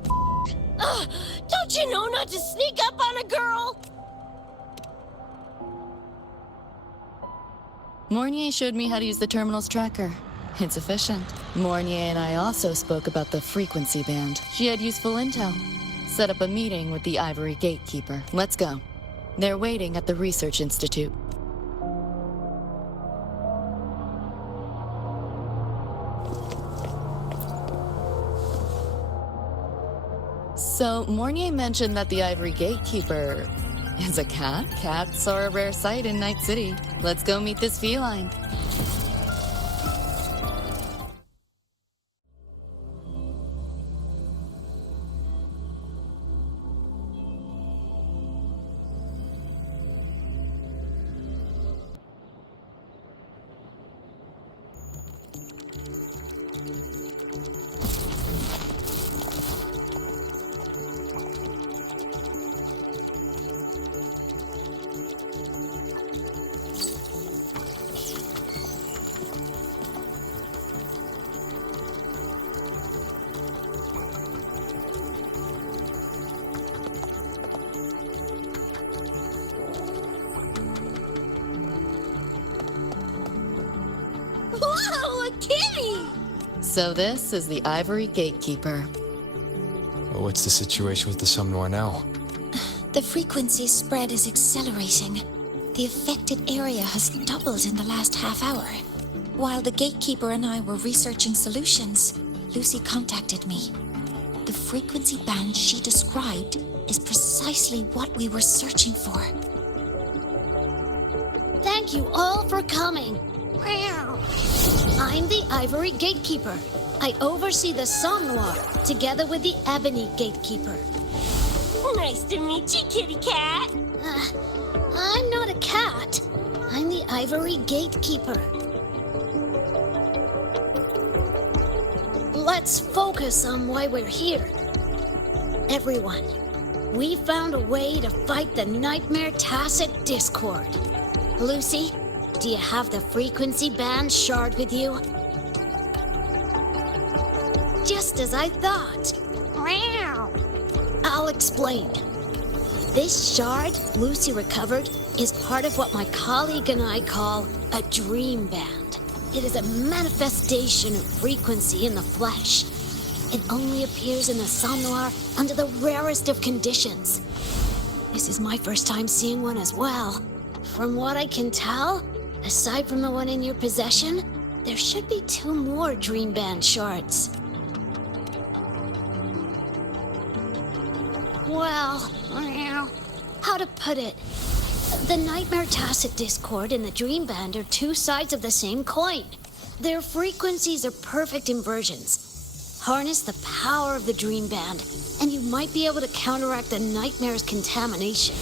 Don't you know not to sneak up on a girl? Mornier showed me how to use the terminal's tracker. It's efficient. Mornier and I also spoke about the frequency band. She had useful intel. set up a meeting with the Ivory Gatekeeper. Let's go. They're waiting at the Research Institute. So, Mornier mentioned that the Ivory Gatekeeper is a cat. Cats are a rare sight in Night City. Let's go meet this feline. Whoa, a kitty! So this is the Ivory Gatekeeper. What's the situation with the Somnoir now? The frequency spread is accelerating. The affected area has doubled in the last half hour. While the gatekeeper and I were researching solutions, Lucy contacted me. The frequency band she described is precisely what we were searching for. Thank you all for coming. I'm the Ivory Gatekeeper. I oversee the Somnoir, together with the Ebony Gatekeeper. Nice to meet you, kitty cat. I'm not a cat. I'm the Ivory Gatekeeper. Let's focus on why we're here. Everyone, we found a way to fight the Nightmare Tacit Discord. Lucy, do you have the frequency band shard with you? Just as I thought. I'll explain. This shard Lucy recovered is part of what my colleague and I call a dream band. It is a manifestation of frequency in the flesh. It only appears in the Somnoir under the rarest of conditions. This is my first time seeing one as well. From what I can tell, aside from the one in your possession, there should be 2 more dream band shards. Well, how to put it? The Nightmare Tacit Discord and the Dream Band are 2 sides of the same coin. Their frequencies are perfect inversions. Harness the power of the Dream Band, and you might be able to counteract the Nightmare's contamination.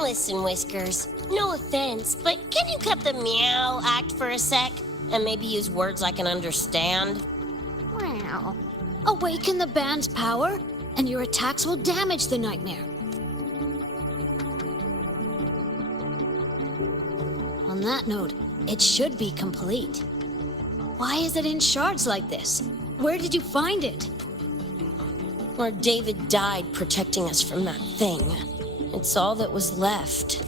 Listen, Whiskers, no offense, but can you cut the meow act for a sec? And maybe use words I can understand? Awaken the band's power, and your attacks will damage the Nightmare. On that note, it should be complete. Why is it in shards like this? Where did you find it? Where David died protecting us from that thing. It's all that was left.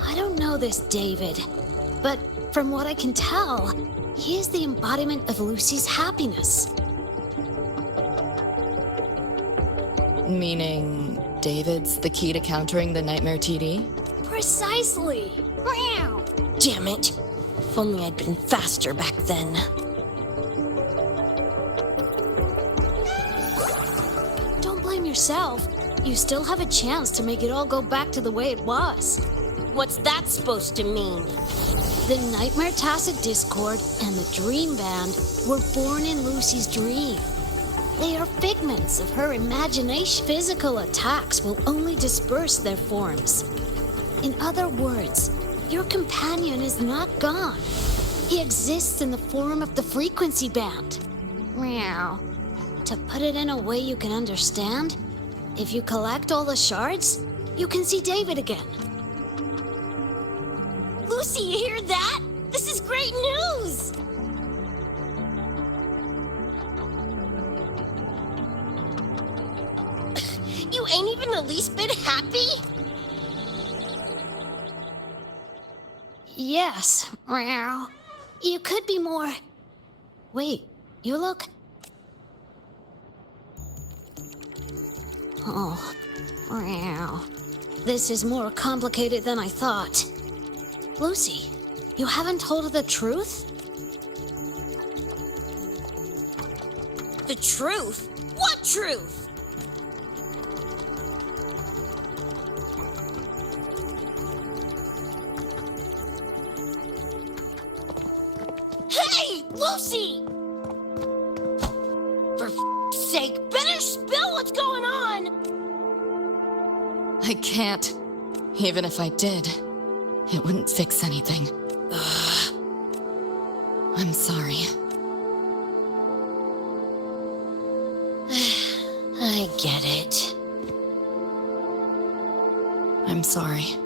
I don't know this David, but from what I can tell, he is the embodiment of Lucy's happiness. Meaning, David's the key to countering the Nightmare TD? Precisely. Damn it. If only I'd been faster back then. Don't blame yourself. You still have a chance to make it all go back to the way it was. What's that supposed to mean? The Nightmare Tacit Discord and the Dream Band were born in Lucy's dream. They are figments of her imagination. Physical attacks will only disperse their forms. In other words, your companion is not gone. He exists in the form of the frequency band. Meow. To put it in a way you can understand, if you collect all the shards, you can see David again. Lucy, you hear that? This is great news! even the least bit happy? Yes. Meow. You could be more. Wait, you look. Oh. Meow. This is more complicated than I thought. Lucy, you haven't told her the truth? The truth? What truth? Hey, Lucy! For sake, better spill what's going on! I can't. Even if I did, it wouldn't fix anything. I'm sorry. I get it. I'm sorry.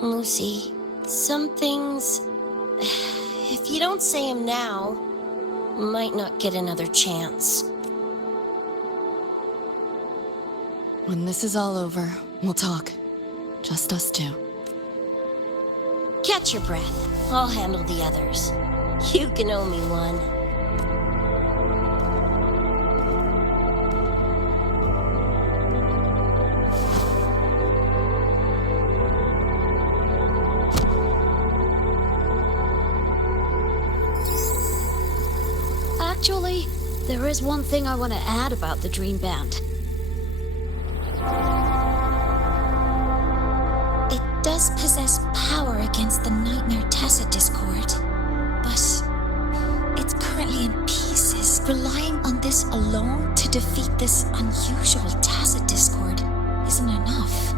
Lucy, some things, if you don't say them now, might not get another chance. When this is all over, we'll talk. Just us two. Catch your breath. I'll handle the others. You can owe me one. Actually, there is one thing I want to add about the Dream Band. It does possess power against the Nightmare Tacit Discord, but it's currently in pieces. Relying on this alone to defeat this unusual Tacit Discord isn't enough.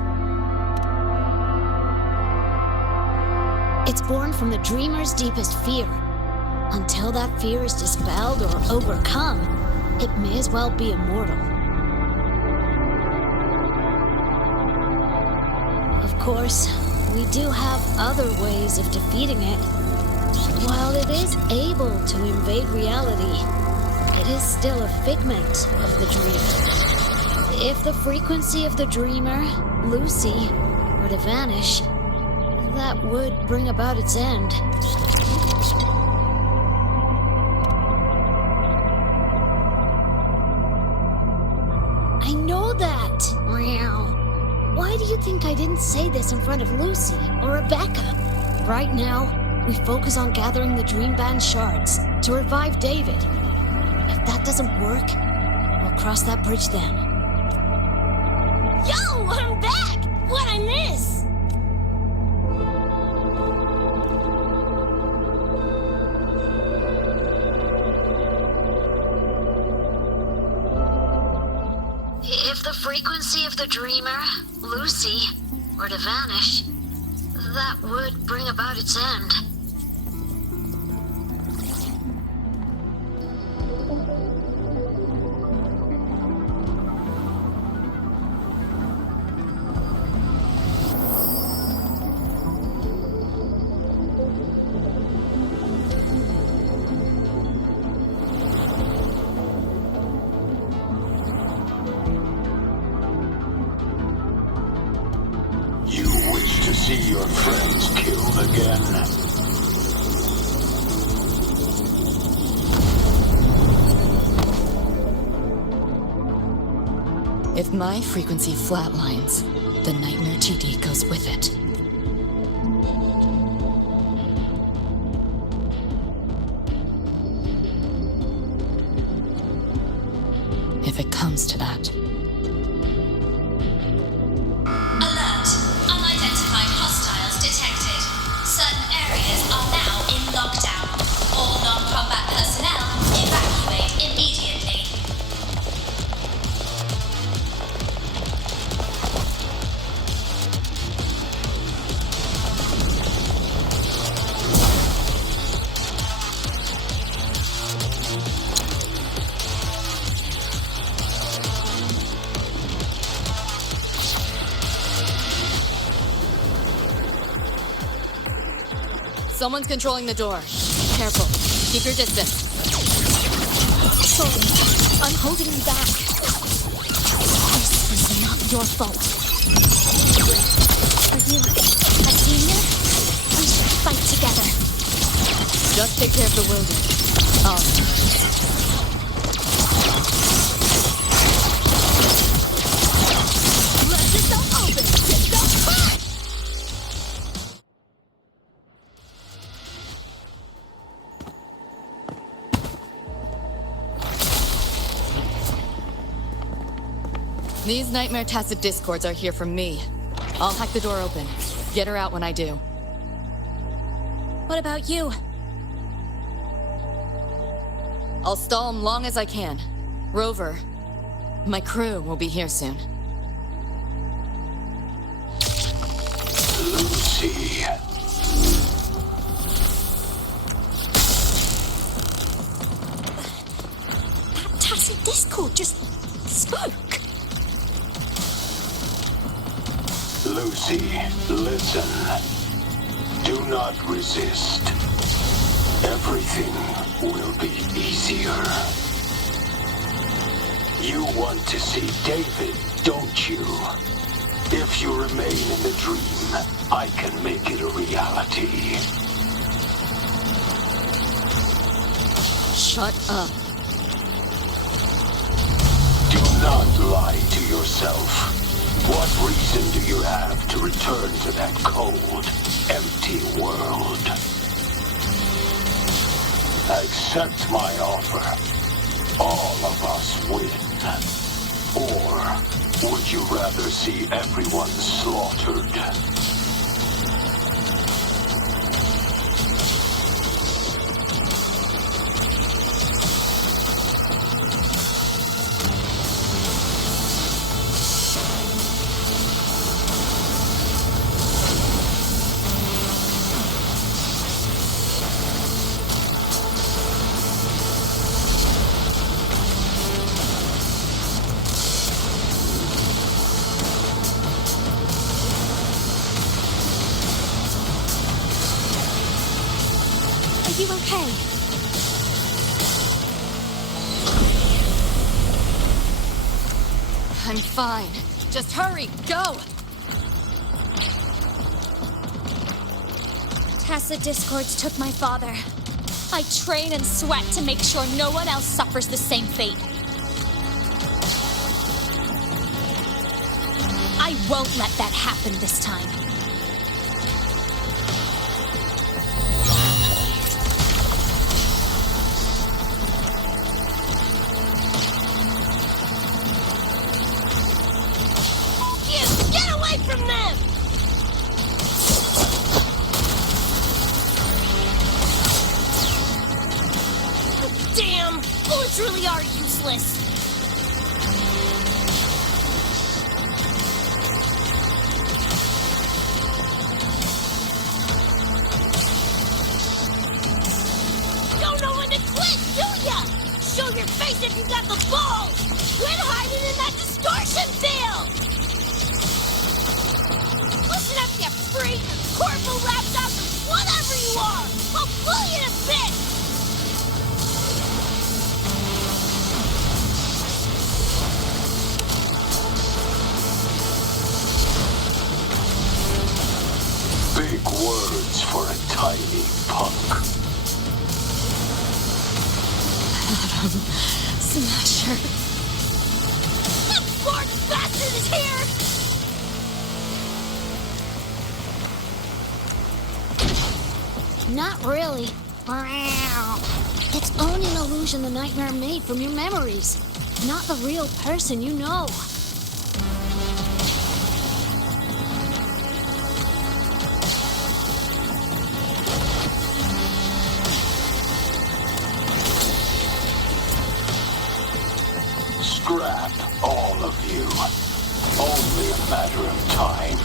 It's born from the dreamer's deepest fear. Until that fear is dispelled or overcome, it may as well be immortal. Of course, we do have other ways of defeating it. While it is able to invade reality, it is still a figment of the dream. If the frequency of the dreamer, Lucy, were to vanish, that would bring about its end. I know that! Meow. Why do you think I didn't say this in front of Lucy or Rebecca? Right now, we focus on gathering the Dream Band shards to revive David. If that doesn't work, we'll cross that bridge then. Yo, I'm back! What'd I miss? If the frequency of the dreamer, Lucy, were to vanish, that would bring about its end. You wish to see your friends killed again? If my frequency flatlines, the Nightmare TD goes with it. If it comes to that. Alert! Unidentified hostiles detected. Certain areas are now in lockdown. All non-combat personnel evacuate immediately. Someone's controlling the door. Careful. Keep your distance. Sorry, I'm holding you back. This is not your fault. Are you a senior? We should fight together. Just take care of the wounded. Let's just go open. Just go hot. These Nightmare Tacit Discords are here from me. I'll hack the door open. Get her out when I do. What about you? I'll stall long as I can. Rover, my crew will be here soon. Lucy. That tacit discord just spoke. Lucy, listen. Do not resist. Everything will be easier. You want to see David, don't you? If you remain in the dream, I can make it a reality. Shut up. Do not lie to yourself. What reason do you have to return to that cold, empty world? Accept my offer. All of us win. Or would you rather see everyone slaughtered? Are you okay? I'm fine. Just hurry, go! Tacit discords took my father. I train and sweat to make sure no one else suffers the same fate. I won't let that happen this time. Get away from them! Damn! Bullets really are useless. Don't know when to quit, do ya? Show your face if you got the balls! Quit hiding in that distortion field! Listen up, you freak! Corporal laptop, whatever you are! I'll pull you to bits! Big words for a tiny punk. Smasher. That Bart bastard is here! Not really. It's only an illusion the nightmare made from your memories, not the real person you know. Scrap, all of you. Only a matter of time.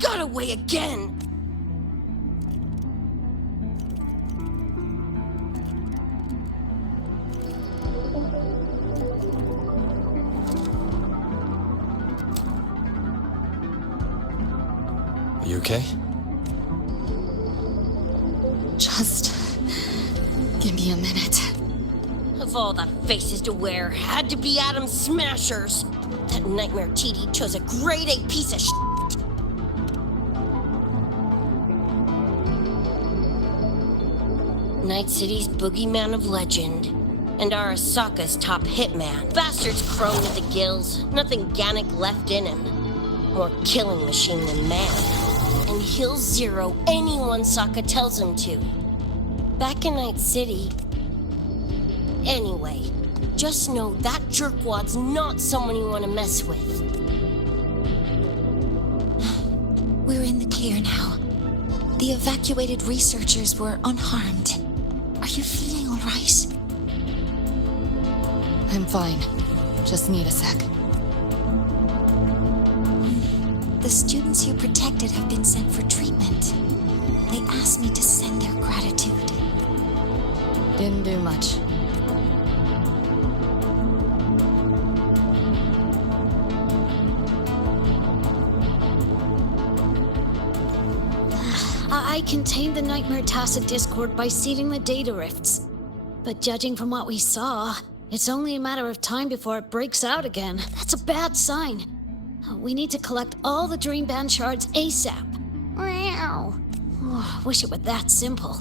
Got away again! You okay? Just give me a minute. Of all the faces to wear, had to be Adam Smashers. That Nightmare TD chose a grade A piece of shit. Night City's boogeyman of legend, and Arasaka's top hitman. Bastard's chrome to the gills, nothing Gannic left in him. More killing machine than man. And he'll zero anyone Sokka tells him to. Back in Night City... Anyway, just know that jerkwad's not someone you want to mess with. We're in the clear now. The evacuated researchers were unharmed. Are you feeling all right? I'm fine. Just need a sec. The students you protected have been sent for treatment. They asked me to send their gratitude. Didn't do much. I contained the Nightmare Tacit Discord by seeding the data rifts. But judging from what we saw, it's only a matter of time before it breaks out again. That's a bad sign. We need to collect all the Dream Band shards ASAP. Wish it were that simple.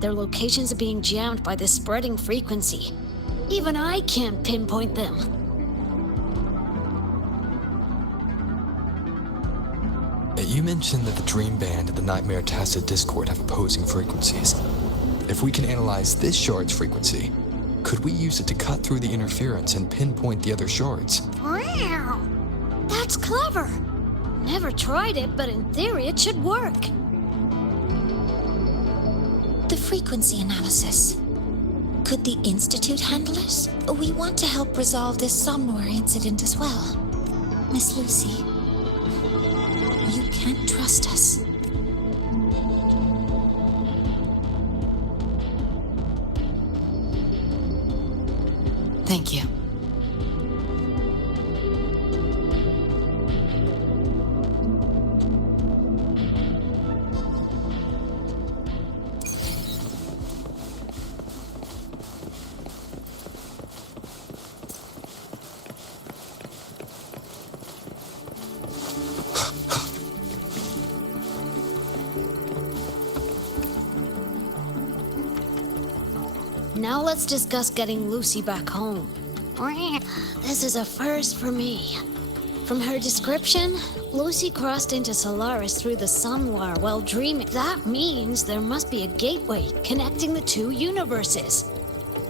Their locations are being jammed by this spreading frequency. Even I can't pinpoint them. You mentioned that the Dream Band and the Nightmare Tacit Discord have opposing frequencies. If we can analyze this shard's frequency, could we use it to cut through the interference and pinpoint the other shards? That's clever. Never tried it, but in theory it should work. The frequency analysis. Could the Institute handle it? We want to help resolve this Somnowhere incident as well. Miss Lucy, you can't trust us. Thank you. Now let's discuss getting Lucy back home. This is a first for me. From her description, Lucy crossed into Solaris through the Somnowhere while dreaming. That means there must be a gateway connecting the two universes.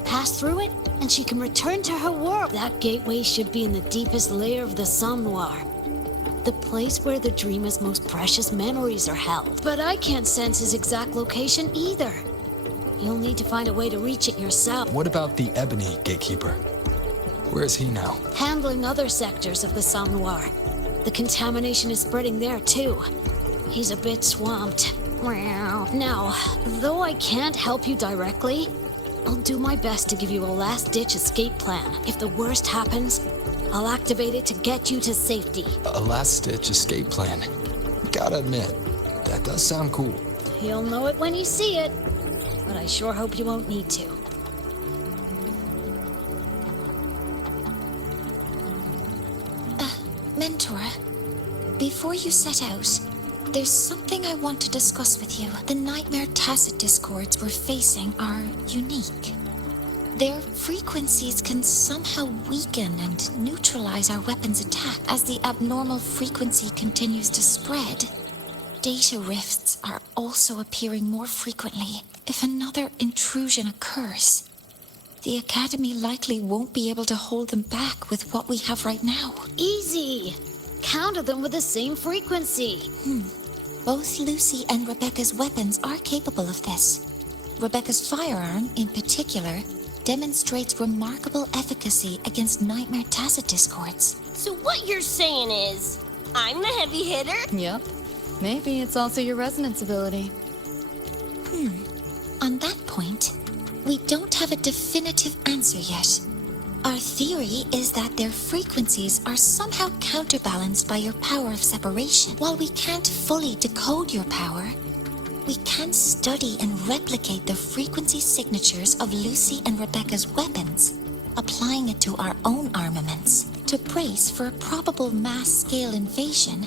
Pass through it, and she can return to her world. That gateway should be in the deepest layer of the Somnowhere. The place where the dreamer's most precious memories are held. But I can't sense his exact location either. You'll need to find a way to reach it yourself. What about the Ebony Gatekeeper? Where is he now? Handling other sectors of the Somnowhere. The contamination is spreading there too. He's a bit swamped. Now, though I can't help you directly, I'll do my best to give you a last-ditch escape plan. If the worst happens, I'll activate it to get you to safety. A last-ditch escape plan. Gotta admit, that does sound cool. You'll know it when you see it, but I sure hope you won't need to. Mentor, before you set out, there's something I want to discuss with you. The Nightmare Tacit Discords we're facing are unique. Their frequencies can somehow weaken and neutralize our weapon's attack. As the abnormal frequency continues to spread, data rifts are also appearing more frequently. If another intrusion occurs, the Academy likely won't be able to hold them back with what we have right now. Easy! Counter them with the same frequency. Both Lucy and Rebecca's weapons are capable of this. Rebecca's firearm, in particular, demonstrates remarkable efficacy against Nightmare Tacit Discords. So what you're saying is, I'm the heavy hitter? Yep. Maybe it's also your resonance ability. On that point, we don't have a definitive answer yet. Our theory is that their frequencies are somehow counterbalanced by your power of separation. While we can't fully decode your power, we can study and replicate the frequency signatures of Lucy and Rebecca's weapons, applying it to our own armaments. To brace for a probable mass-scale invasion,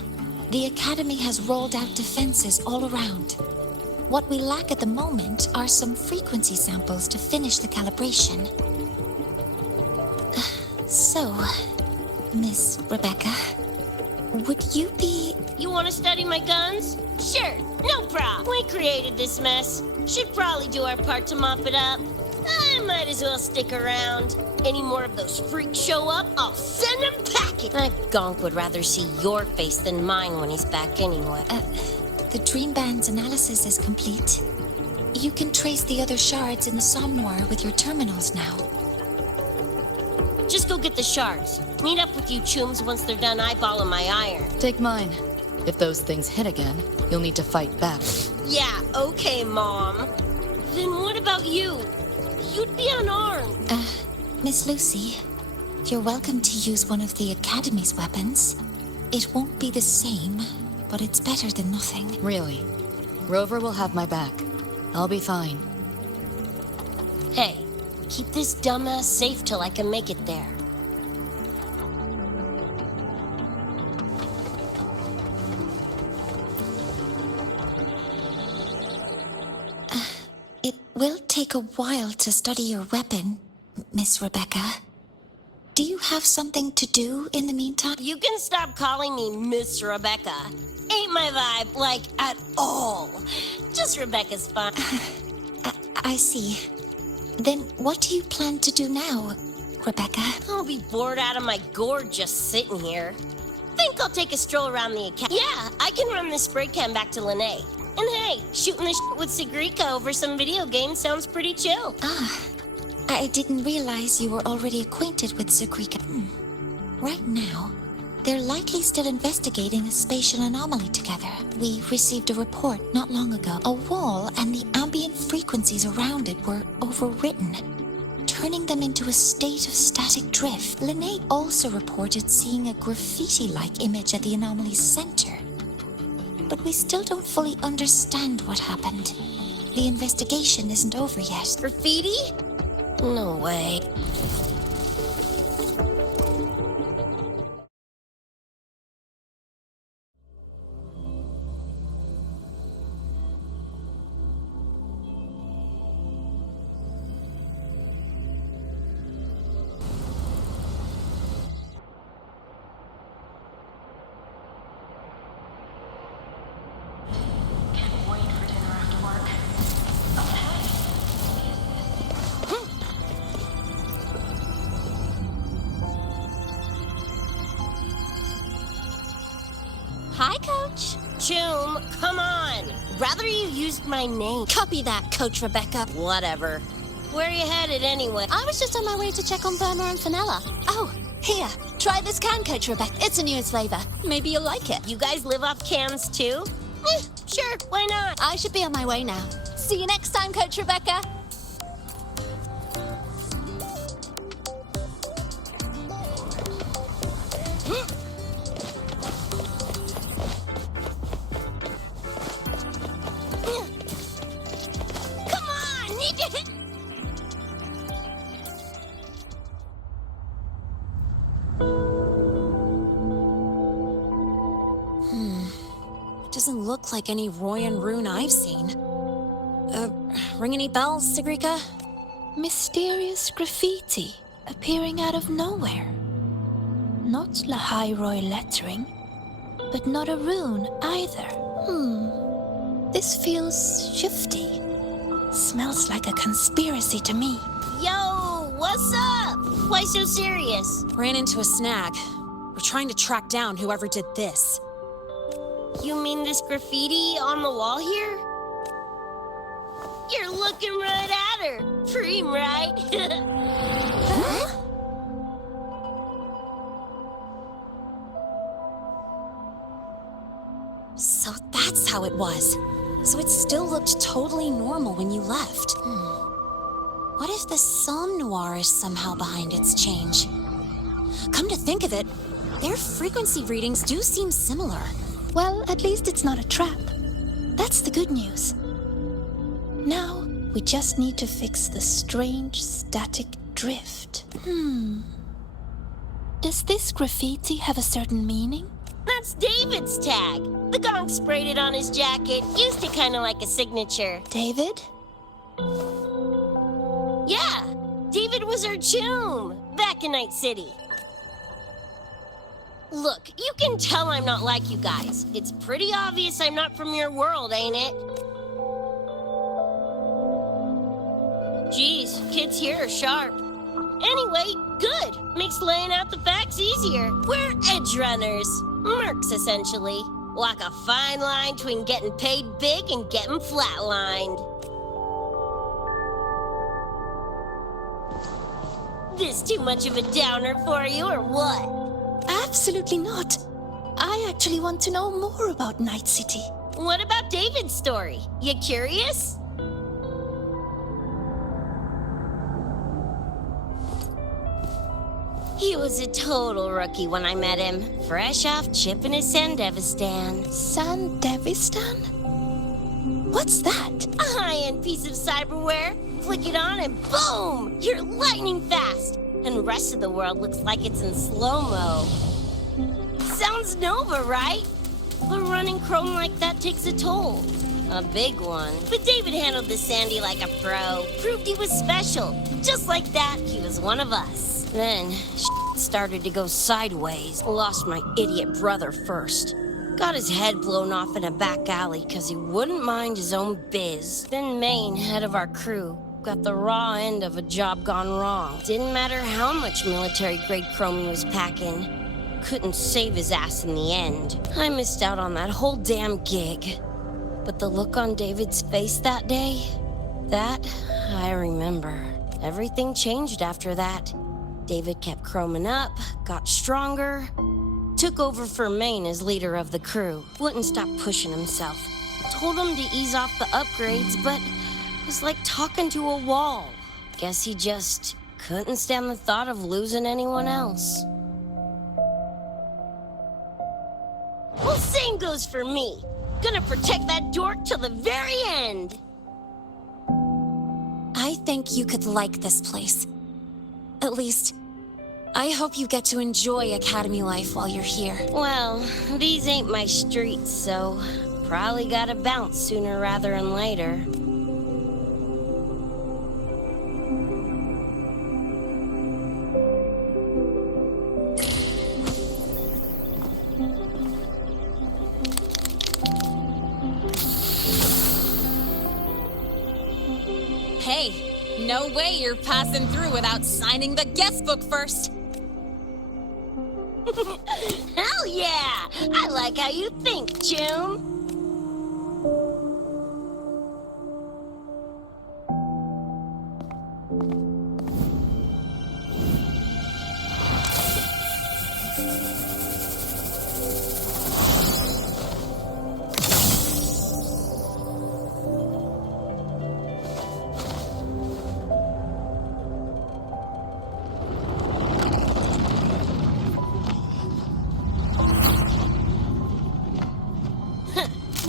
the Academy has rolled out defenses all around. What we lack at the moment are some frequency samples to finish the calibration. So, Miss Rebecca, would you be... You want to study my guns? Sure, no problem. We created this mess. Should probably do our part to mop it up. I might as well stick around. Any more of those freaks show up, I'll send them packing. That gonk would rather see your face than mine when he's back anyway. The Dream Band's analysis is complete. You can trace the other shards in the Somnoir with your terminals now. Just go get the shards. Meet up with you chooms once they're done eyeballing my iron. Take mine. If those things hit again, you'll need to fight back. Yeah, okay, Mom. Then what about you? You'd be unarmed. Miss Lucy, you're welcome to use one of the Academy's weapons. It won't be the same, but it's better than nothing. Really? Rover will have my back. I'll be fine. Hey, keep this dumbass safe till I can make it there. It will take a while to study your weapon, Miss Rebecca. Do you have something to do in the meantime? You can stop calling me Miss Rebecca. Ain't my vibe, like, at all. Just Rebecca's fine. I see. Then what do you plan to do now, Rebecca? I'll be bored out of my gourd just sitting here. Think I'll take a stroll around the academy. Yeah, I can run this spray can back to Lene. And hey, shooting the shit with Sigrika over some video games sounds pretty chill. I didn't realize you were already acquainted with Sigrika. Right now, they're likely still investigating a spatial anomaly together. We received a report not long ago. A wall and the ambient frequencies around it were overwritten, turning them into a state of static drift. Lene also reported seeing a graffiti-like image at the anomaly's center. But we still don't fully understand what happened. The investigation isn't over yet. Graffiti? No way. Hi, Coach. Choom, come on. Rather you used my name. Copy that, Coach Rebecca. Whatever. Where are you headed anyway? I was just on my way to check on Verma and Fenella. Oh, here. Try this can, Coach Rebecca. It's a newest flavor. Maybe you'll like it. You guys live off cans too? Sure, why not? I should be on my way now. See you next time, Coach Rebecca. Come on! Doesn't look like any Royan rune I've seen. Ring any bells, Sigrika? Mysterious graffiti appearing out of nowhere. Not Lahai lettering, but not a rune either. This feels shifty. Smells like a conspiracy to me. Yo, what's up? Why so serious? Ran into a snag. We're trying to track down whoever did this. You mean this graffiti on the wall here? You're looking right at her. Preem, right? Huh? So that's how it was. So it still looked totally normal when you left. What if the Somme Noir is somehow behind its change? Come to think of it, their frequency readings do seem similar. Well, at least it's not a trap. That's the good news. Now, we just need to fix the strange static drift. Does this graffiti have a certain meaning? That's David's tag. The gong sprayed it on his jacket. Used it kind of like a signature. David? Yeah, David was our chum back in Night City. Look, you can tell I'm not like you guys. It's pretty obvious I'm not from your world, ain't it? Geez, kids here are sharp. Anyway, good. Makes laying out the facts easier. We're edge runners. Mercs, essentially. Walk a fine line between getting paid big and getting flatlined. This too much of a downer for you, or what? Absolutely not. I actually want to know more about Night City. What about David's story? You curious? He was a total rookie when I met him. Fresh off chipping his Sandevistan. Sandevistan? What's that? A high-end piece of cyberware. Flick it on and boom! You're lightning fast. And the rest of the world looks like it's in slow-mo. Sounds Nova, right? But running chrome like that takes a toll. A big one. But David handled the Sandy like a pro. Proved he was special. Just like that, he was one of us. Then, started to go sideways. Lost my idiot brother first. Got his head blown off in a back alley because he wouldn't mind his own biz. Then Maine, head of our crew, got the raw end of a job gone wrong. Didn't matter how much military-grade chrome he was packing. Couldn't save his ass in the end. I missed out on that whole damn gig. But the look on David's face that day, that I remember. Everything changed after that. David kept chroming up, got stronger, took over for Maine as leader of the crew. Wouldn't stop pushing himself. Told him to ease off the upgrades, but it was like talking to a wall. Guess he just couldn't stand the thought of losing anyone else. Well, same goes for me. Gonna protect that dork till the very end. I think you could like this place. At least, I hope you get to enjoy Academy life while you're here. Well, these ain't my streets, so probably gotta bounce sooner rather than later. Hey, no way you're passing through without signing the guest book first. Hell yeah! I like how you think, chum.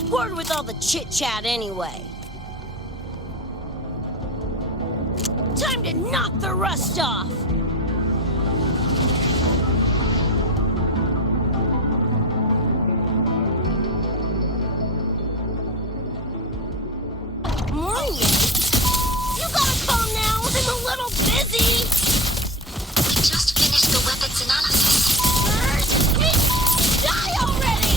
Bored with all the chit-chat anyway. Time to knock the rust off! Morning! You gotta calm now, I'm a little busy! We just finished the weapons analysis. Die already!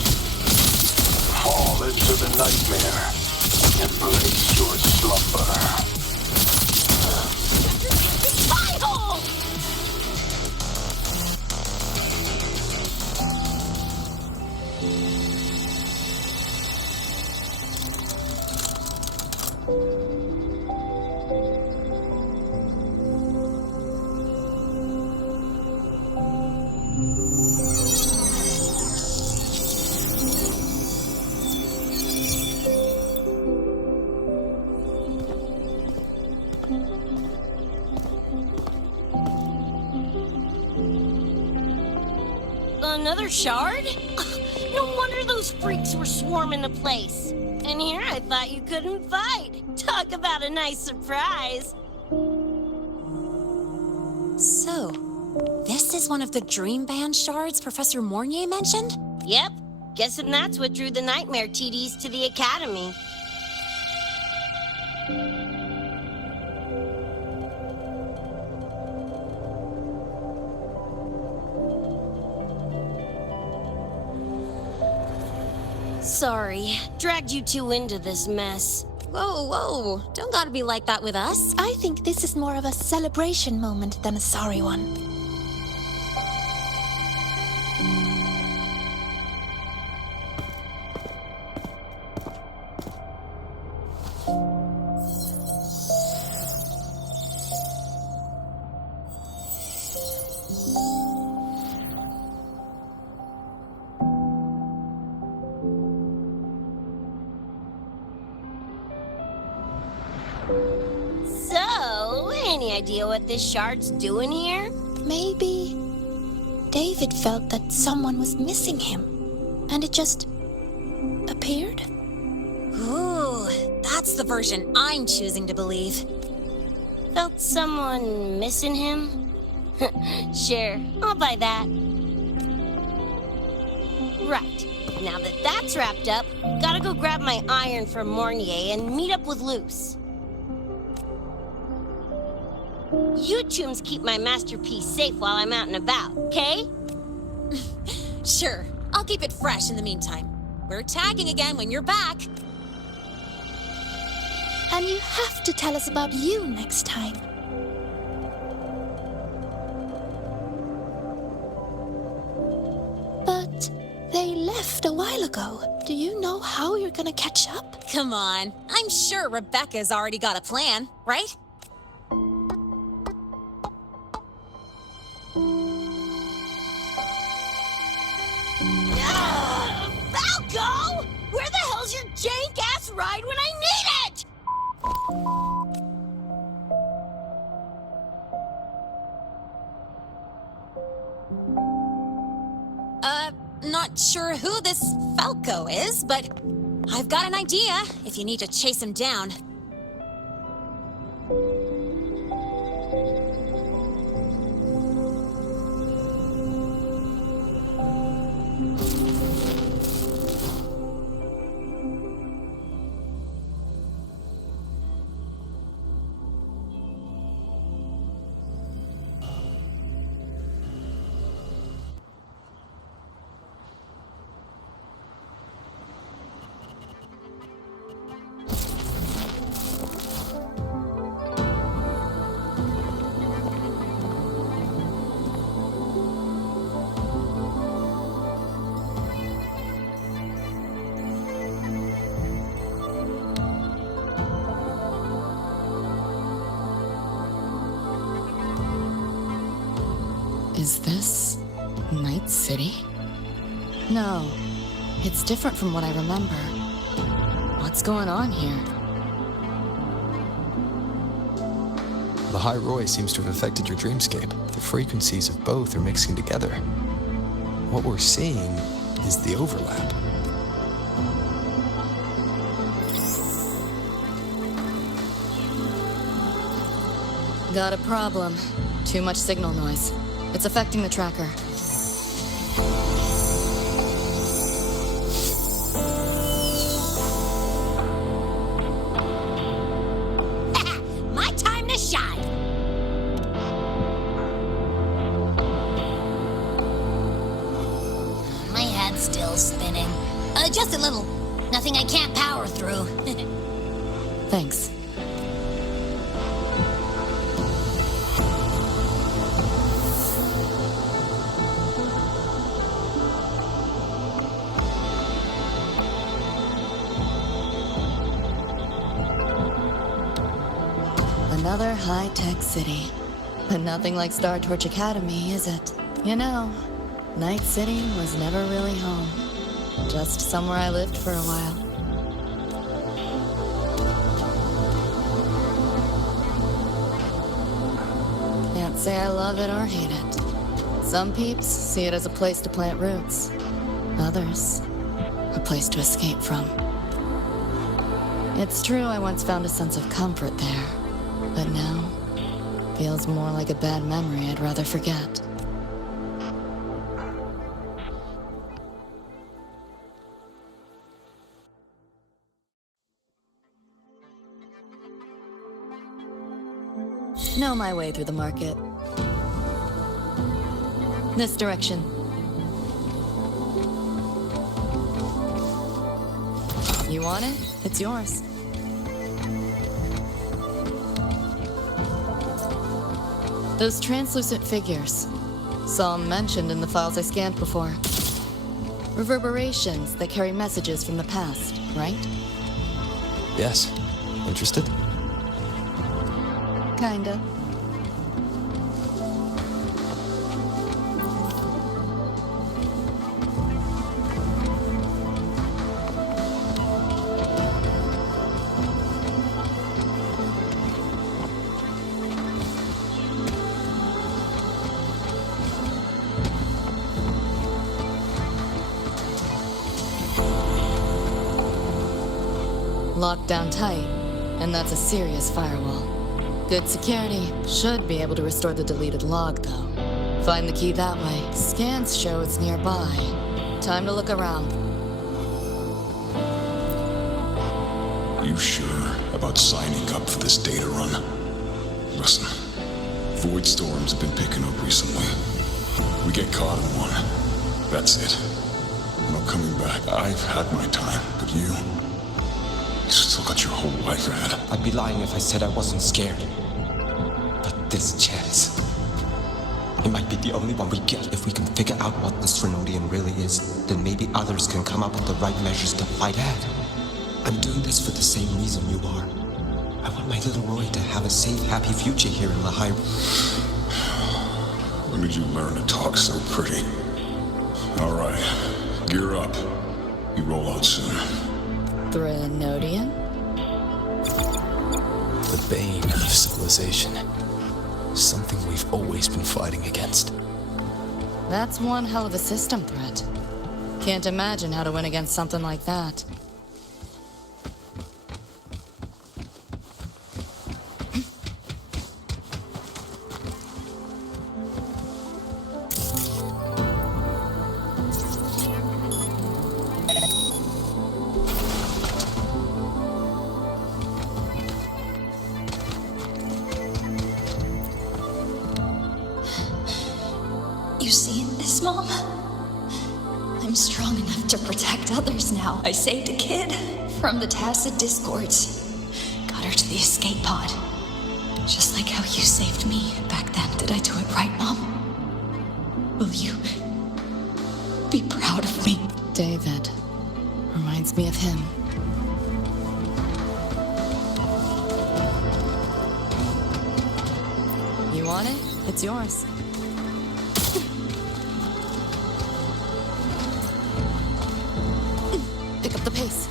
Fall into the nightmare. Embrace your slumber. Spy hole! Another shard? No wonder those freaks were swarming the place. And here I thought you couldn't fight. Talk about a nice surprise. So, this is one of the Dream Band shards Professor Mornier mentioned? Yep. Guessing that's what drew the Nightmare TDs to the Academy. Sorry, dragged you two into this mess. Whoa, whoa, don't gotta be like that with us. I think this is more of a celebration moment than a sorry one. So, any idea what this shard's doing here? Maybe David felt that someone was missing him, and it just appeared? Ooh, that's the version I'm choosing to believe. Felt someone missing him? Sure, I'll buy that. Right, now that that's wrapped up, gotta go grab my iron from Mornier and meet up with Luce. You chums keep my masterpiece safe while I'm out and about, okay? Sure, I'll keep it fresh in the meantime. We're tagging again when you're back. And you have to tell us about you next time. But they left a while ago. Do you know how you're gonna catch up? Come on, I'm sure Rebecca's already got a plan, right? Falco! Where the hell's your jank-ass ride when I need it? Not sure who this Falco is, but I've got an idea if you need to chase him down. Is this Night City? No, it's different from what I remember. What's going on here? The High Roy seems to have affected your dreamscape. The frequencies of both are mixing together. What we're seeing is the overlap. Got a problem. Too much signal noise. It's affecting the tracker. My time to shine. My head's still spinning. Just a little. Nothing I can't power through. Thanks. Another high-tech city. But nothing like Star Torch Academy, is it? You know, Night City was never really home. Just somewhere I lived for a while. Can't say I love it or hate it. Some peeps see it as a place to plant roots. Others, a place to escape from. It's true I once found a sense of comfort there, but now feels more like a bad memory I'd rather forget. Know my way through the market. This direction. You want it? It's yours. Those translucent figures. Saw them mentioned in the files I scanned before. Reverberations that carry messages from the past, right? Yes. Interested? Kinda. Locked down tight, and that's a serious firewall. Good security should be able to restore the deleted log, though. Find the key that way. Scans show it's nearby. Time to look around. You sure about signing up for this data run? Listen, void storms have been picking up recently. We get caught in one. That's it. No coming back. I've had my time, but you still got your whole life ahead. I'd be lying if I said I wasn't scared. But this chance, it might be the only one we get. If we can figure out what this Renodian really is, then maybe others can come up with the right measures to fight Dad. I'm doing this for the same reason you are. I want my little Roy to have a safe, happy future here in the high... When did you learn to talk so pretty? All right, gear up. We roll out soon. Renodian? The bane of civilization. Something we've always been fighting against. That's one hell of a system threat. Can't imagine how to win against something like that. You seeing this, Mom? I'm strong enough to protect others now. I saved a kid from the tacit discords. Got her to the escape pod. Just like how you saved me back then. Did I do it right, Mom? Will you be proud of me? David. Reminds me of him. You want it? It's yours. Pick up the pace.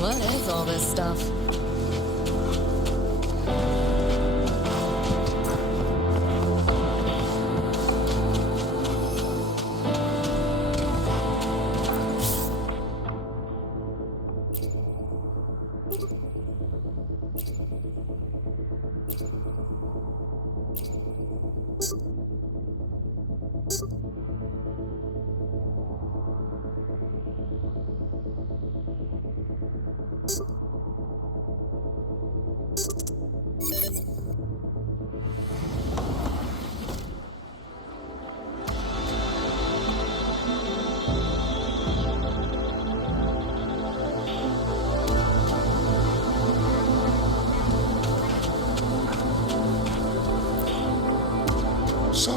What is all this stuff? So,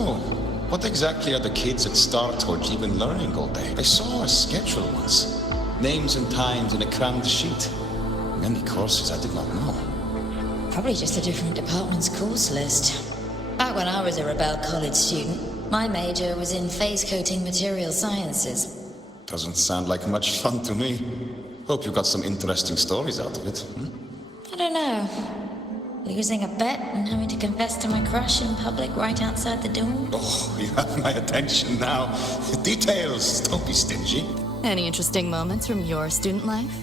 what exactly are the kids at Star Torch even learning all day? I saw a schedule once. Names and times in a crammed sheet. Many courses I did not know. Probably just a different department's course list. Back when I was a Rebel College student, my major was in phase coating material sciences. Doesn't sound like much fun to me. Hope you got some interesting stories out of it. I don't know. Losing a bet and having to confess to my crush in public right outside the door. Oh, you have my attention now. Details, don't be stingy. Any interesting moments from your student life?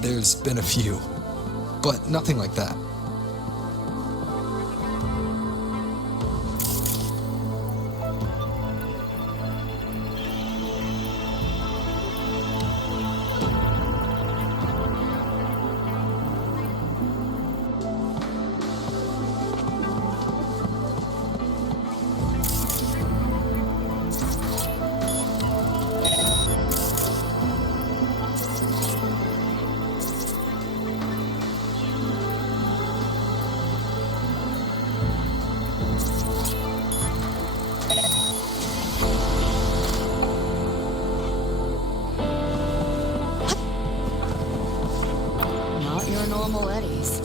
There's been a few, but nothing like that. Not your normal Eddies.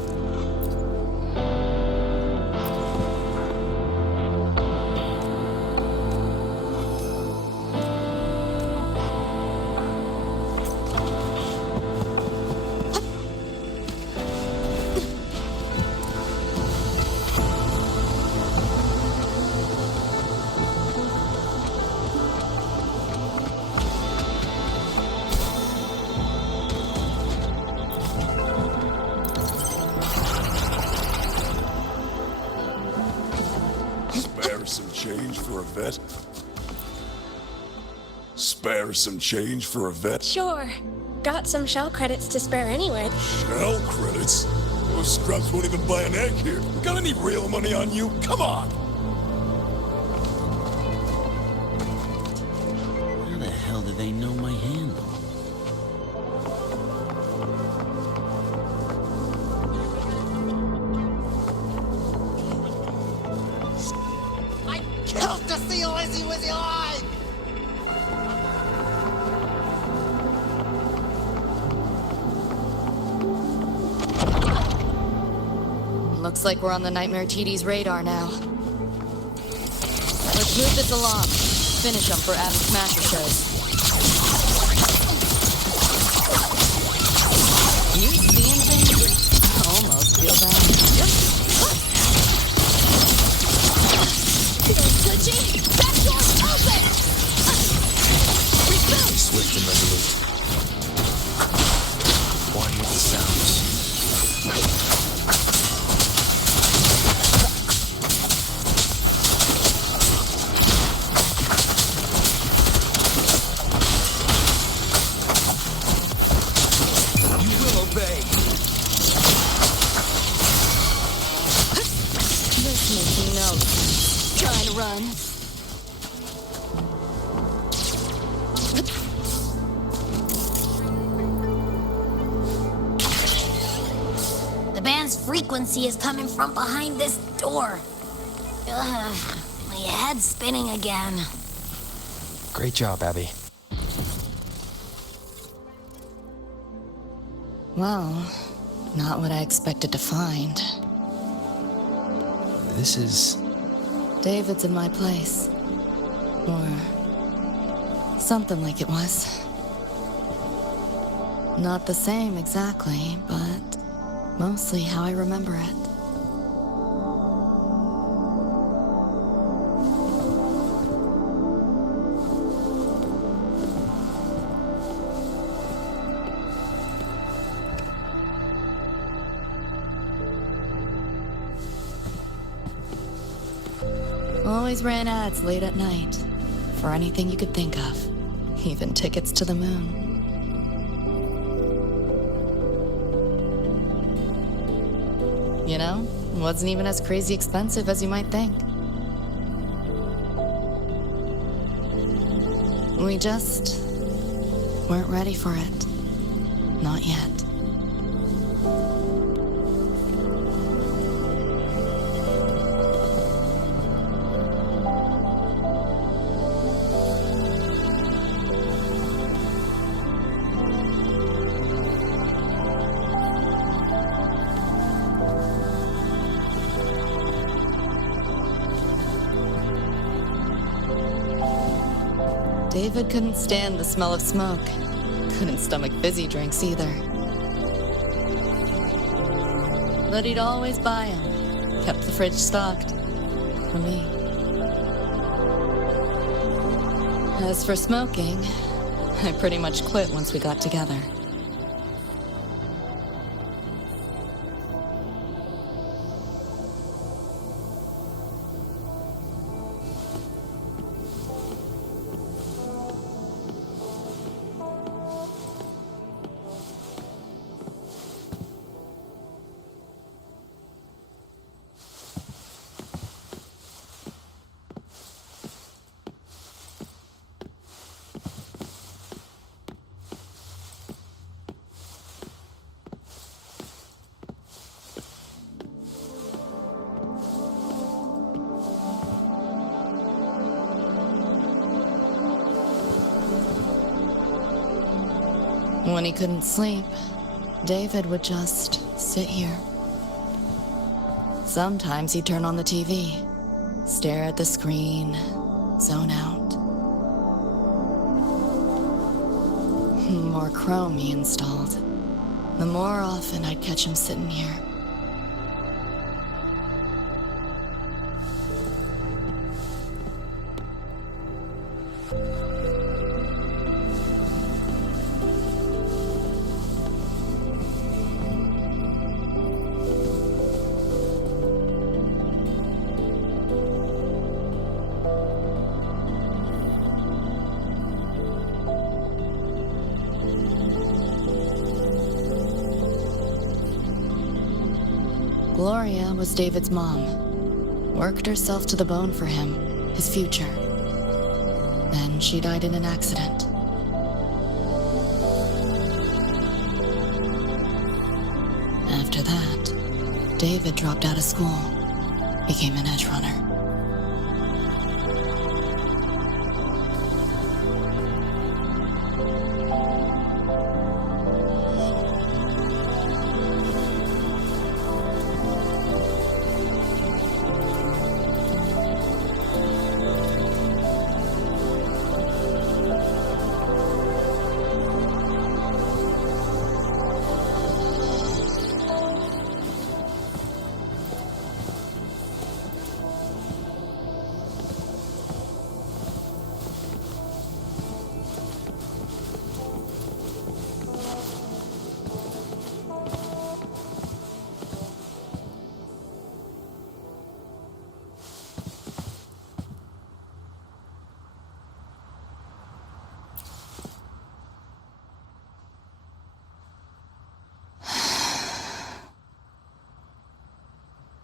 Spare some change for a vet? Spare some change for a vet? Sure. Got some shell credits to spare anyway. Shell credits? Those scrubs won't even buy an egg here. Got any real money on you? Come on! How the hell do they know my handle? I killed the seal Lizzie with the eye! Looks like we're on the Nightmare TD's radar now. Let's move this along. Finish them for Adam Smasher shows. You seeing things? Almost feel bad. Glitchy! That door's open! Swift and resolute. One with the sounds. This makes me know. Trying to run. The band's frequency is coming from behind this door. Ugh, my head's spinning again. Great job, Abby. Well, not what I expected to find. This is... David's in my place. Or something like it was. Not the same exactly, but mostly how I remember it. Always ran ads late at night. For anything you could think of. Even tickets to the moon. You know, it wasn't even as crazy expensive as you might think. We just weren't ready for it. Not yet. David couldn't stand the smell of smoke. Couldn't stomach fizzy drinks either. but he'd always buy 'em. Kept the fridge stocked. For me. As for smoking, I pretty much quit once we got together. When he couldn't sleep, David would just sit here. Sometimes he'd turn on the TV, stare at the screen, zone out. The more Chrome he installed, the more often I'd catch him sitting here. Gloria was David's mom. Worked herself to the bone for him, his future. Then she died in an accident. After that, David dropped out of school, became an edge runner.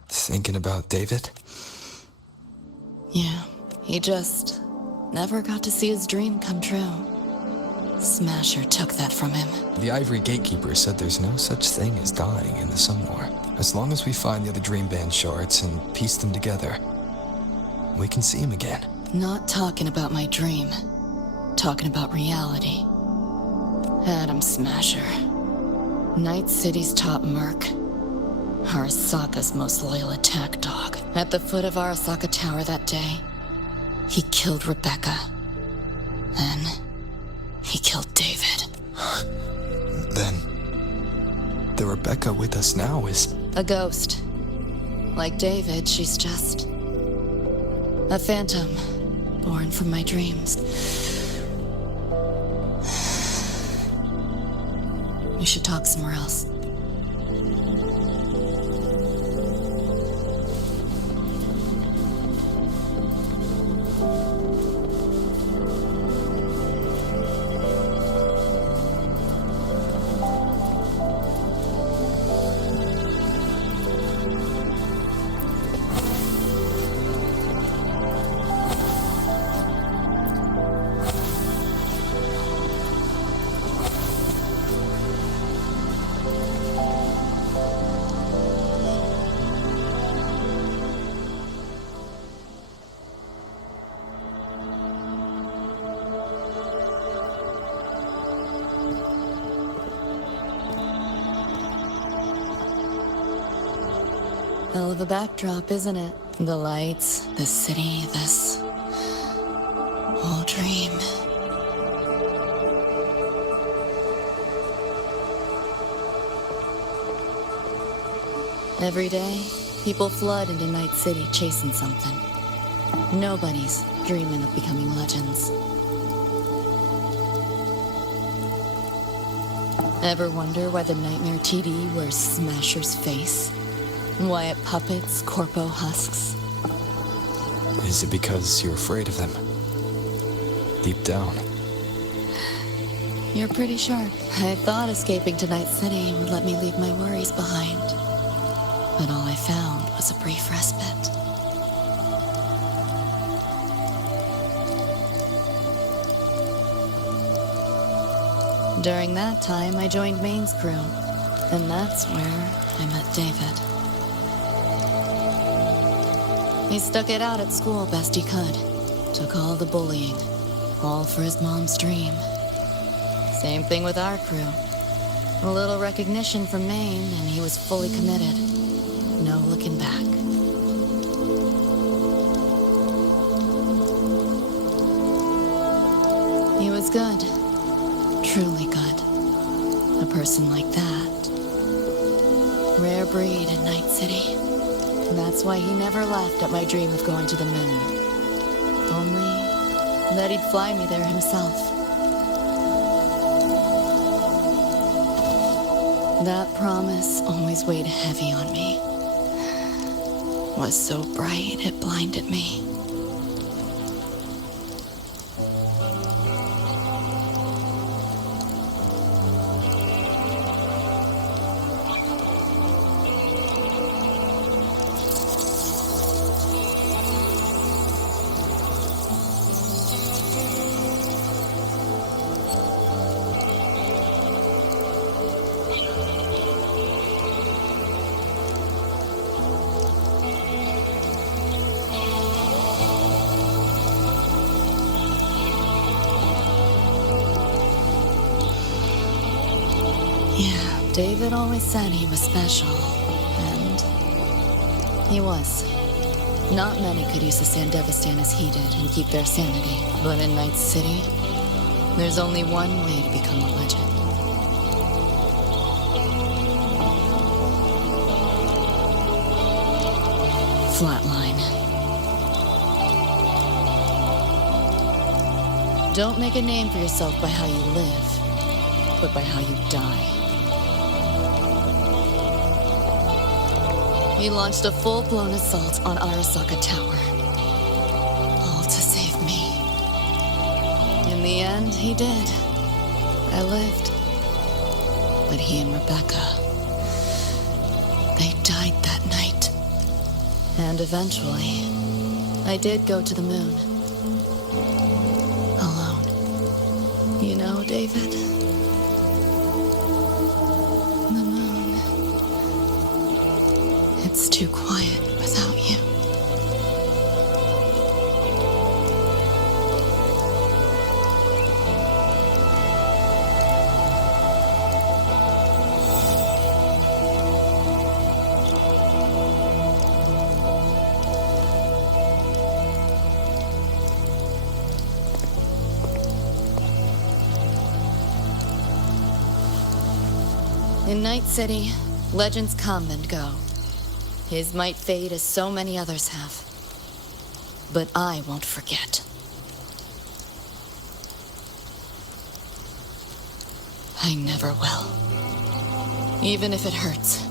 Thinking about David? Yeah, he just never got to see his dream come true. Smasher took that from him. The Ivory Gatekeeper said there's no such thing as dying in the Sun War. As long as we find the other Dream Band shards and piece them together, we can see him again. Not talking about my dream. Talking about reality. Adam Smasher. Night City's top merc. Arasaka's most loyal attack dog. At the foot of Arasaka Tower that day, he killed Rebecca. Then, he killed David. Then, the Rebecca with us now is... a ghost. Like David, she's just... a phantom, born from my dreams. We should talk somewhere else. Hell of a backdrop, isn't it? The lights, the city, this whole dream. Every day, people flood into Night City chasing something. Nobody's dreaming of becoming legends. Ever wonder why the Nightmare TD wears Smasher's face? Why it puppets Corpo husks? Is it because you're afraid of them? Deep down. You're pretty sharp. I thought escaping to Night City would let me leave my worries behind. But all I found was a brief respite. During that time, I joined Maine's crew. And that's where I met David. He stuck it out at school best he could. Took all the bullying. All for his mom's dream. Same thing with our crew. A little recognition from Maine, and he was fully committed. No looking back. He was good. Truly good. A person like that. Rare breed in Night City. And that's why he never laughed at my dream of going to the moon. Only that he'd fly me there himself. That promise always weighed heavy on me. Was so bright it blinded me. Yeah, David always said he was special, and he was. Not many could use the Sandevistan as he did and keep their sanity, but in Night City, there's only one way to become a legend. Flatline. Don't make a name for yourself by how you live, but by how you die. He launched a full-blown assault on Arasaka Tower. All to save me. In the end, he did. I lived. But he and Rebecca, they died that night. And eventually, I did go to the moon. Alone. You know, David? The moon. It's too quiet without you. In Night City, legends come and go. His might fade as so many others have. But I won't forget. I never will. Even if it hurts.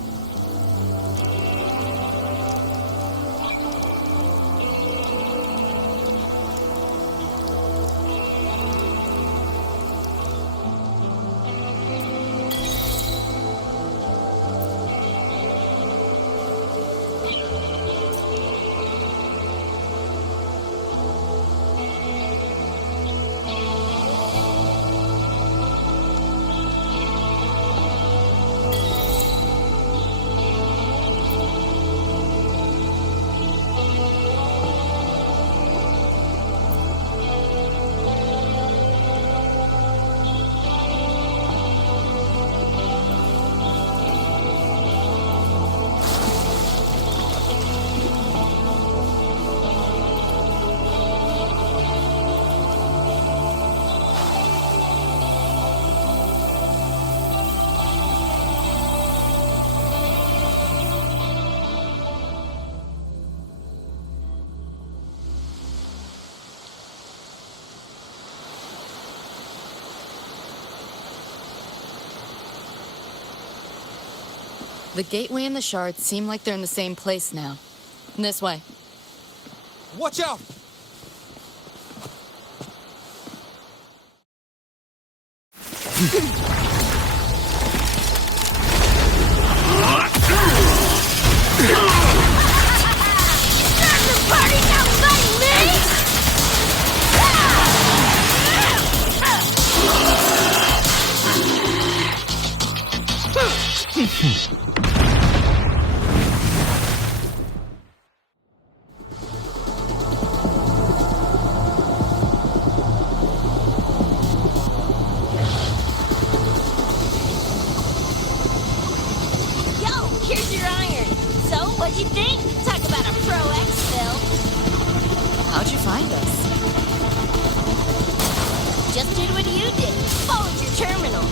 The gateway and the shards seem like they're in the same place now. This way. Watch out! Yo, here's your iron. So, what'd you think? Talk about a pro exfil. How'd you find us? Just did what you did. Followed your terminals.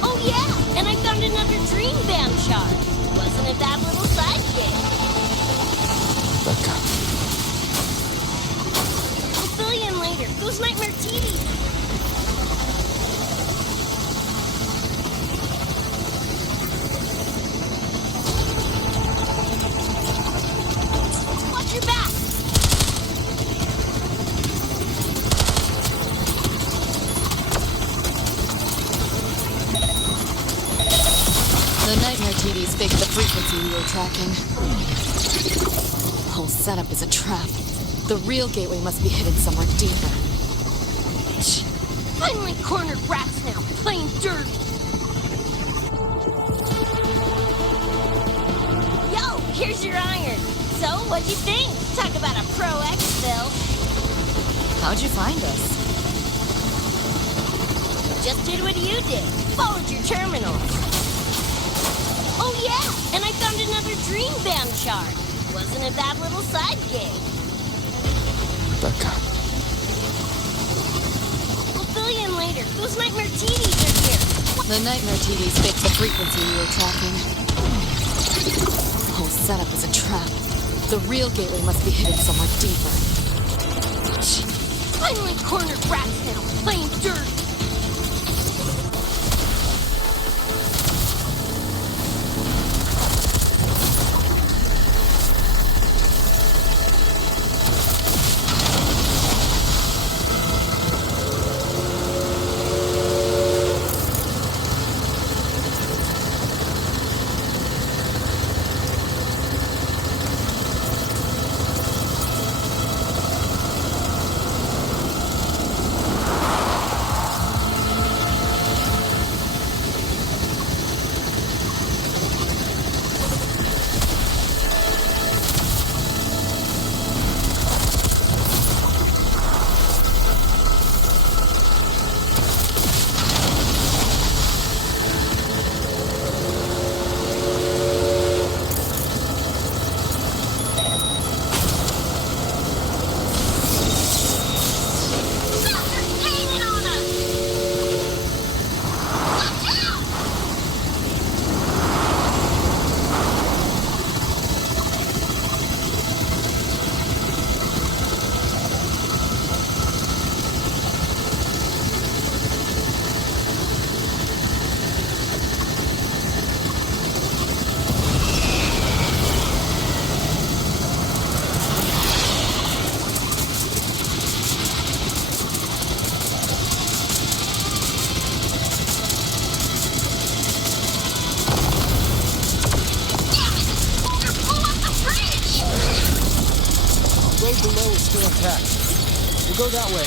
Oh yeah, and I found another dream band shard. Wasn't it that little sidekick? Becca. I'll fill you in later. Those nightmare TVs. Watch your back. The nightmare TVs faked the frequency we were tracking. The whole setup is a trap. The real gateway must be hidden somewhere deeper. Finally cornered rats now, playing dirty. Yo, here's your iron. So, what'd you think? Talk about a pro exfil. How'd you find us? Just did what you did. Followed your terminals. Oh yeah, and I found another dream band shard. Wasn't it that little sidekick? Becca. I'll fill you in later. Those nightmare TVs are here. The nightmare TVs faked the frequency we were tracking. The whole setup is a trap. The real gateway must be hidden somewhere deeper. Finally cornered rats now, playing dirty. Below is still intact. We'll go that way.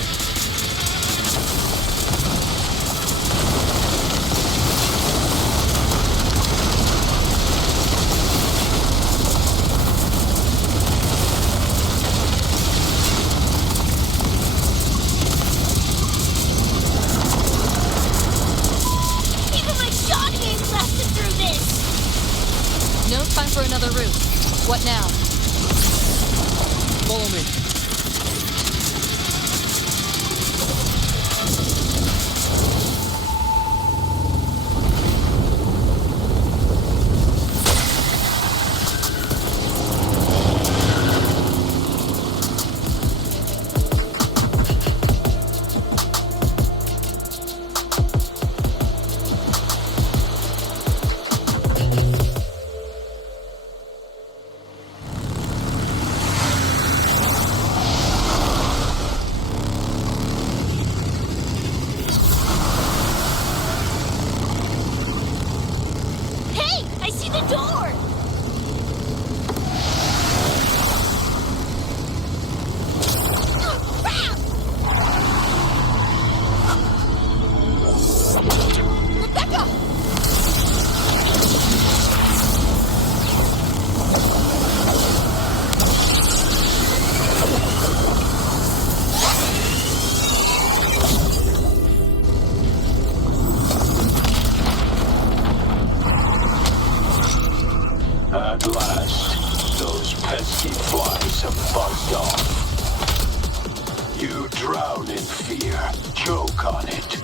Even my shotgun blasted through this. No time for another route. What now? Follow me. pesky flies have buzzed off. You drown in fear, choke on it.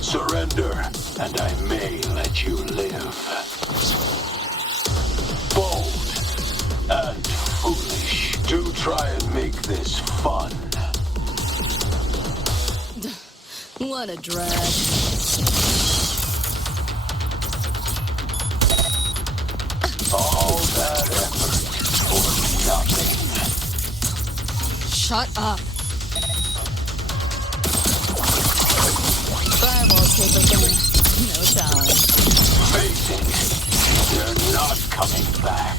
Surrender, and I may let you live. Bold and foolish. Do try and make this fun. What a drag. All that effort for nothing. Shut up. Fireball's paper thin. No talent. Face it, they're not coming back.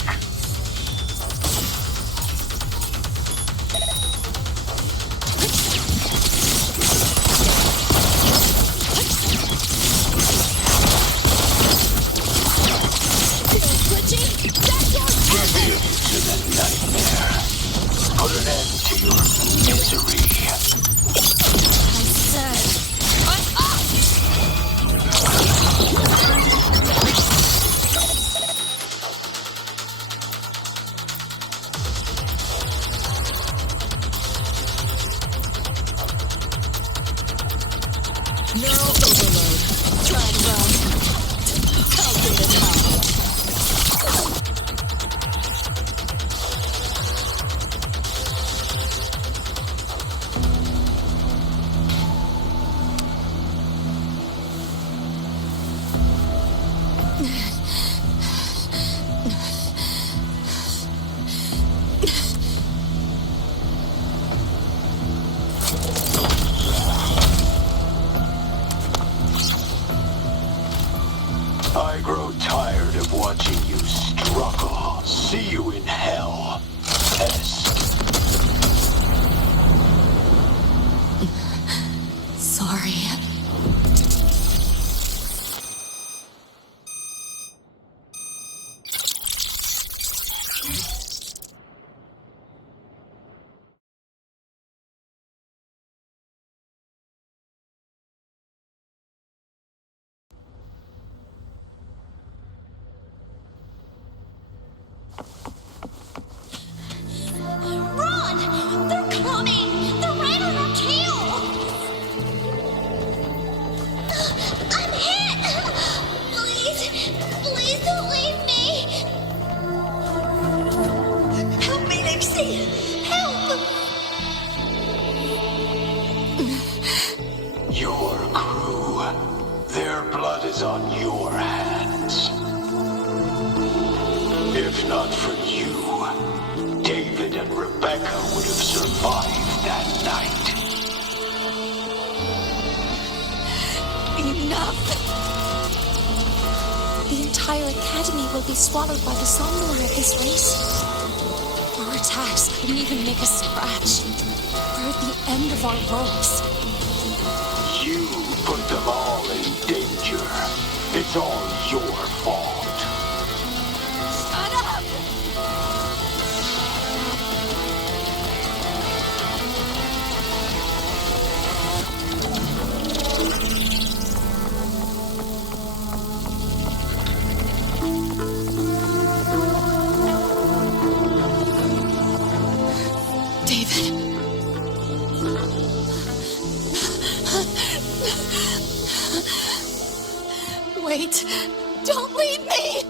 Give in to the nightmare. Put an end to your misery. I said, I'm up! Neural overload. Try and run. Calculated how. I grow tired of watching you struggle. See you in hell. Pest. Sorry. Run! They're coming! They're right on our tail! I'm hit! Please, please don't leave me! Help me, Nixie! Help! Your crew. Their blood is on your hands. If not for you, David and Rebecca would have survived that night. Enough! The entire academy will be swallowed by the somnolence at this rate. Our attacks couldn't even make a scratch. We're at the end of our ropes. You put them all in danger. It's all your fault. Shut up! David. Wait. Don't leave me!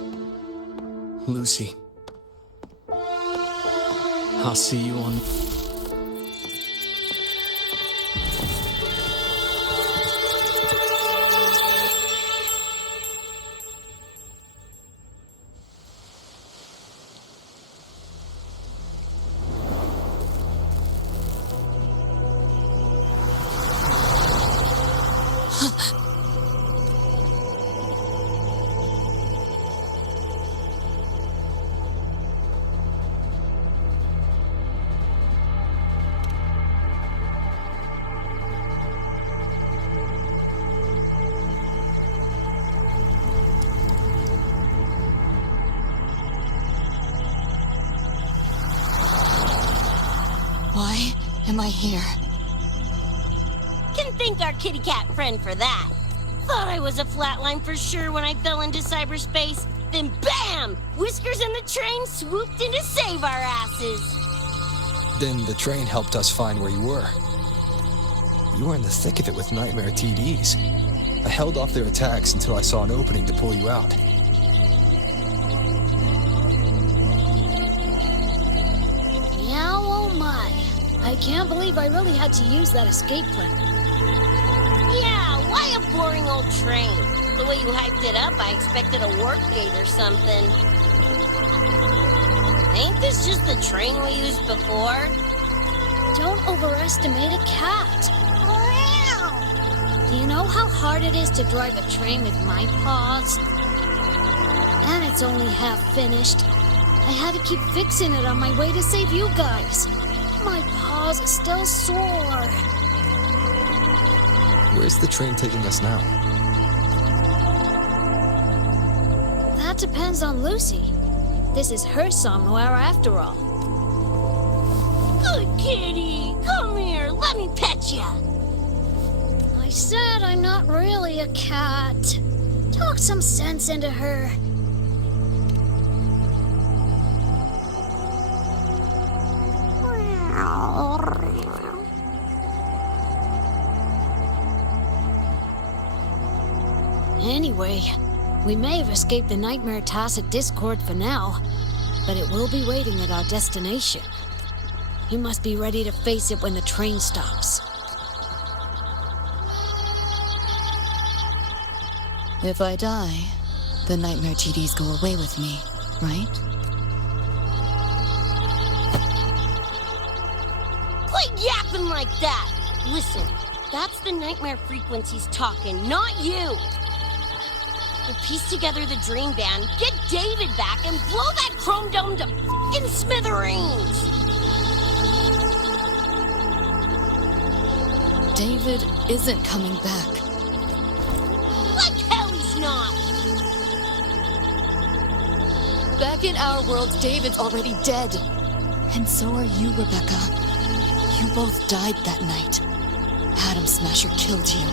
Lucy. I'll see you on... Why am I here? Can thank our kitty cat friend for that. Thought I was a flatline for sure when I fell into cyberspace. Then BAM! Whiskers and the train swooped in to save our asses. Then the train helped us find where you were. You were in the thick of it with Nightmare TDs. I held off their attacks until I saw an opening to pull you out. Yeah, oh my. I can't believe I really had to use that escape plan. Yeah, why a boring old train? The way you hyped it up, I expected a warp gate or something. Ain't this just the train we used before? Don't overestimate a cat. Do you know how hard it is to drive a train with my paws? And it's only half finished. I had to keep fixing it on my way to save you guys. My paws are still sore. Where's the train taking us now? That depends on Lucy. This is her somewhere after all. Good kitty, come here, let me pet ya. I said I'm not really a cat. Talk some sense into her. Anyway, we may have escaped the Nightmare Tacit Discord for now, but it will be waiting at our destination. You must be ready to face it when the train stops. If I die, the Nightmare TDs go away with me, right? Quit yapping like that! Listen, that's the nightmare frequencies talking, not you! We'll piece together the dream band, get David back, and blow that chrome dome to f***ing smithereens! David isn't coming back. Like hell he's not! Back in our world, David's already dead. And so are you, Rebecca. You both died that night. Atom Smasher killed you.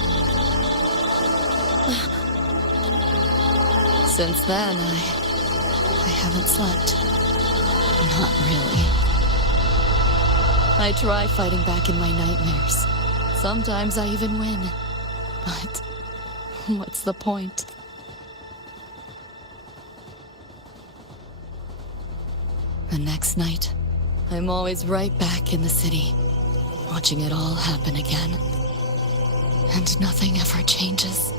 Since then, I haven't slept. Not really. I try fighting back in my nightmares. Sometimes I even win. But what's the point? The next night, I'm always right back in the city, watching it all happen again. And nothing ever changes.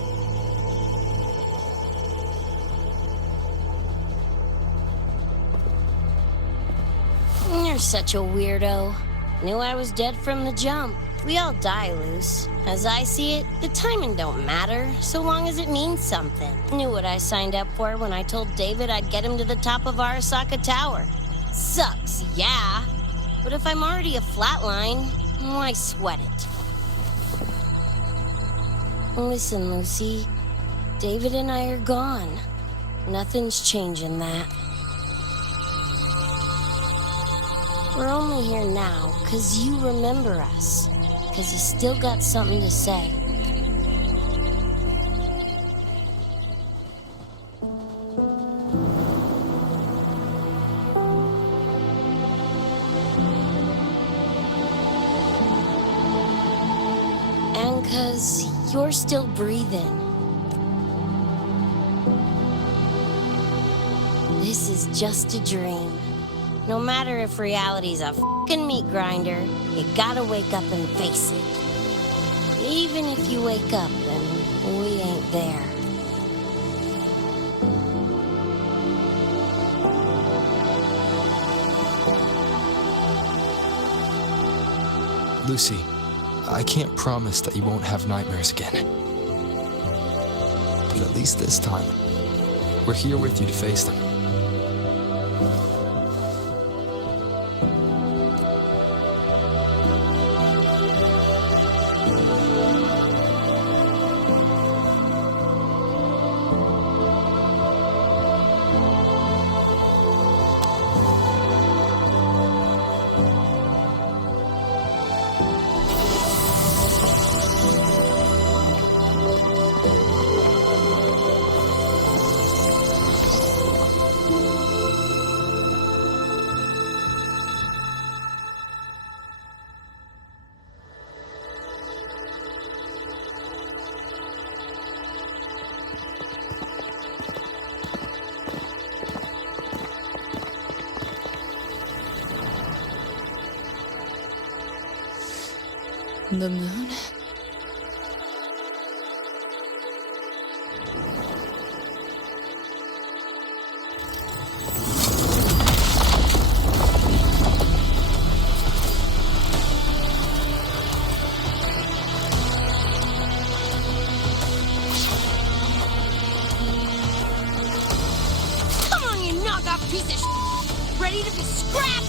You're such a weirdo. Knew I was dead from the jump. We all die, Luce. As I see it, the timing don't matter, so long as it means something. Knew what I signed up for when I told David I'd get him to the top of Arasaka Tower. Sucks, yeah. But if I'm already a flatline, why sweat it? Listen, Lucy. David and I are gone. Nothing's changing that. We're only here now because you remember us. Because you still got something to say. And because you're still breathing. This is just a dream. No matter if reality's a f***ing meat grinder, you gotta wake up and face it. Even if you wake up and we ain't there. Lucy, I can't promise that you won't have nightmares again. But at least this time, we're here with you to face them. The moon? Come on, you knockoff piece of shit! Ready to be scrapped?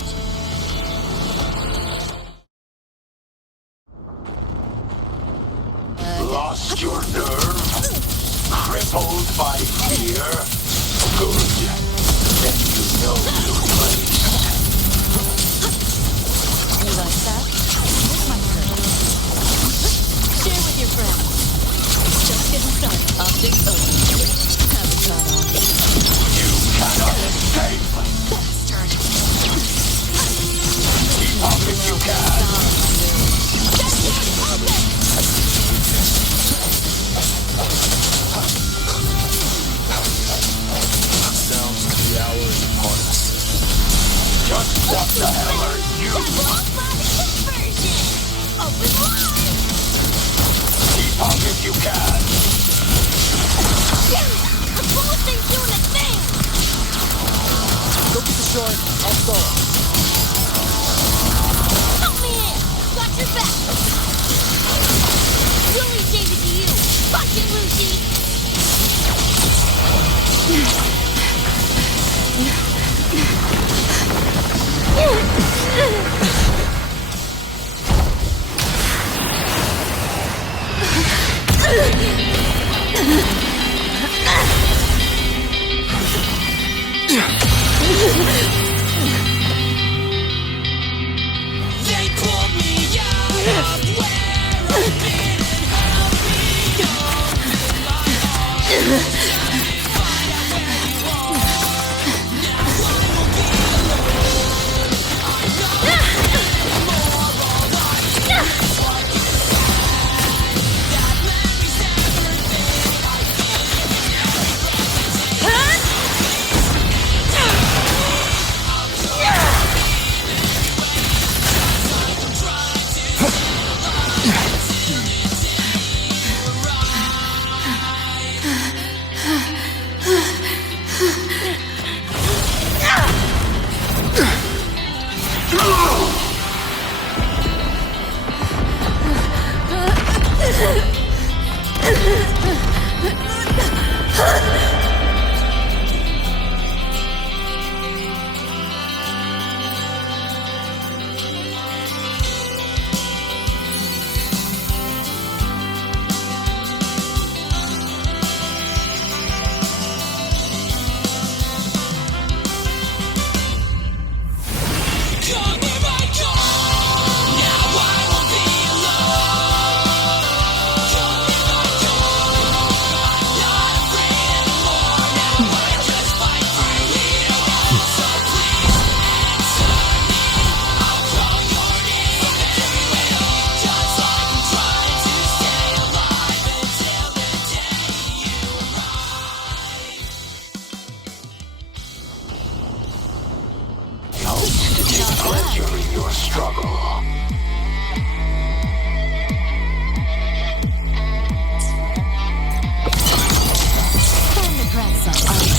Lost your nerve? Crippled by fear? Good. Then you know your place. You like that? This might hurt. Share with your friends. Just getting started. Optics open. Haven't caught on. You cannot escape! Bastard! Keep up if you can! Sounds like the hour is upon us. Just what the hell are you? Open wide! Keep up if you can! Damn it! The bullet thing's doing a thing! Go get the short. I'll stall. Help me in! Got your back! Willie gave it to you! Punch it, Lucy! They pulled me out of where I've been and held me open my heart. Find out where you are. Now I will be alone. I know more all I do is what you say. That memory's everything I feel. Every breath you take. Pleasure in your struggle. Time to crack some ice.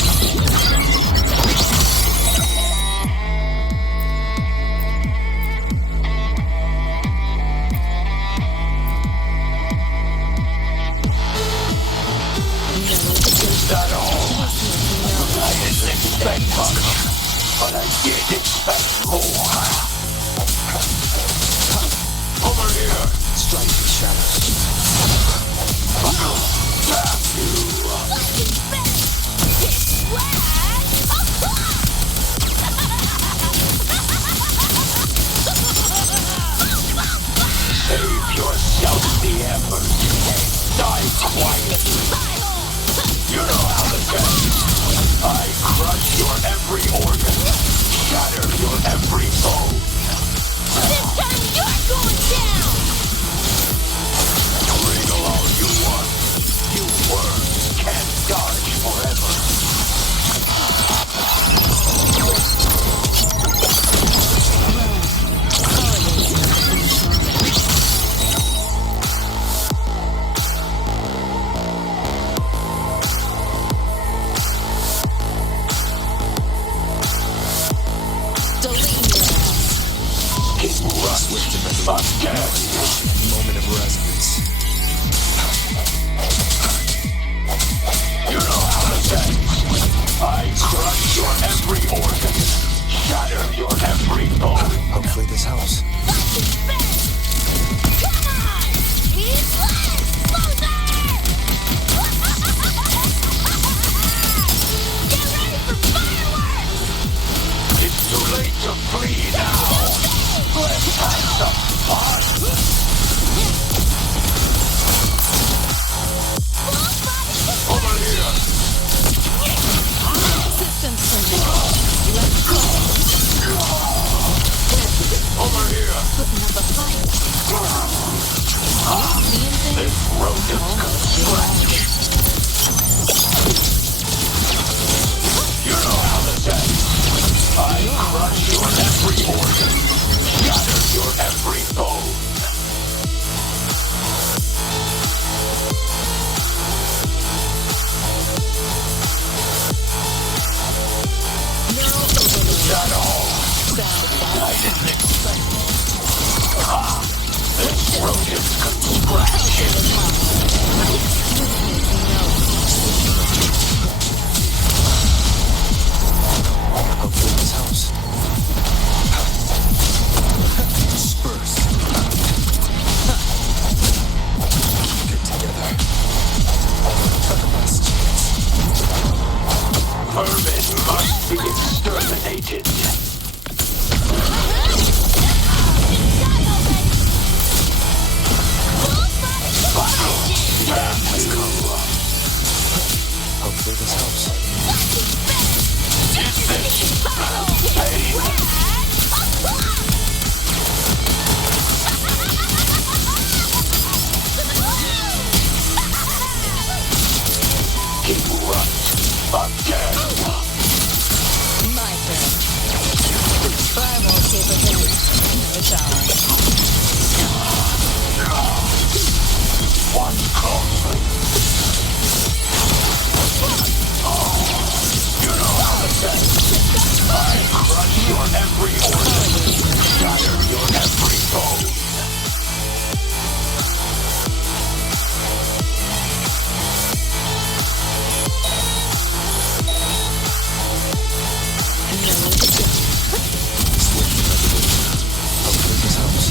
Is that all? I didn't expect much, but I did expect more. Over here! Strike the shadows. Damn you! It's swag! Save yourself the effort. Die quietly. You know how to get. I crush your every organ. Shatter your every bone. This time you're going down! Wriggle all you want. You worms can't dodge forever. Swift and resolute. Moment of resonance. You know how to say. I crush your every organ, shatter your every bone. Hopefully this helps. Come on! He's less, loser! Get ready for fireworks! It's too late to flee now. Let's have some fun. Over here. Systems for Let's go. Over here. Putting up a fight. This rodent can scratch. You know how to say. I crush your every organ, shatter your every bone. That all? I didn't expect it. Ah, this rodent can scratch. Hopefully this helps. Disperse. Keep it together. Last chance. Vermin must be exterminated. Hopefully this helps. Keep right again. My turn. Firewall capability. It's ours. One closely. You know how to say. I crush your every organ, shatter your every bone. Hopefully this helps.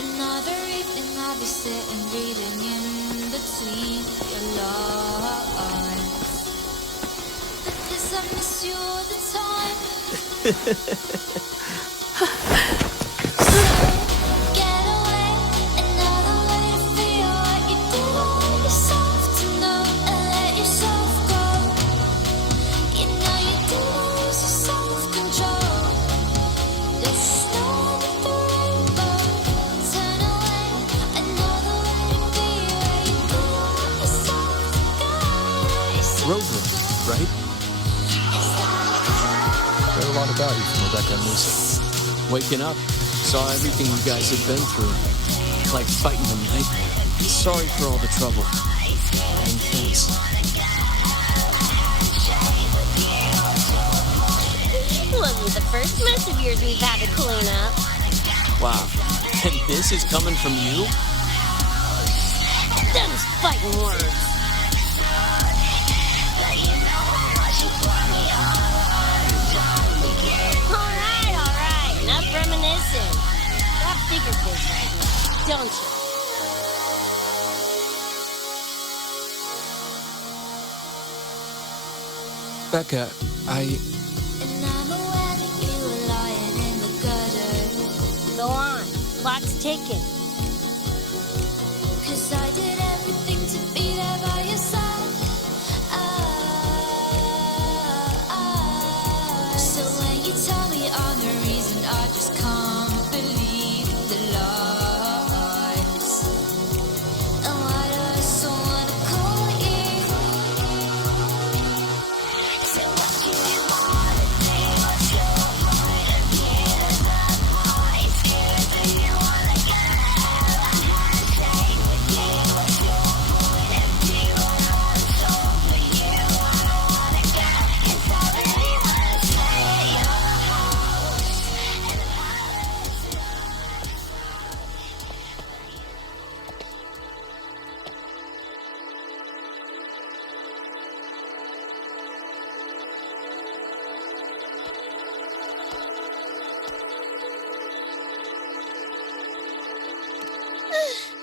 Another evening I'll be sitting reading in between your lines, because I miss you all the time. Get away, another way to feel what you do. Want yourself to know and let yourself go. You know you do lose your self-control. There's snow with the rainbow. Turn away, another way to be where you do want yourself to go. Rover, right? Read a lot about you from Rebecca and Lucy. Waking up, saw everything you guys had been through. Like fighting a nightmare. Sorry for all the trouble. And thanks. Wasn't the first mess of yours we've had to clean up. Wow. And this is coming from you? Them's fighting words. All right. Enough reminiscing. Got bigger fish right now, don't you? Becca, And I'm aware that you were lying in the gutter. Go on. Clock's ticking. 'Cause I did everything to be there by your side. So when you tell me I'm the reason, I just can't believe the lies. And why do I so wanna call you? So what do you wanna do? What's your point of view? That my scared that you wanna get out. I can't say with you. What's your point of view? I know I'm so for you. I don't wanna go, 'cause I really wanna stay at your house. And the palace.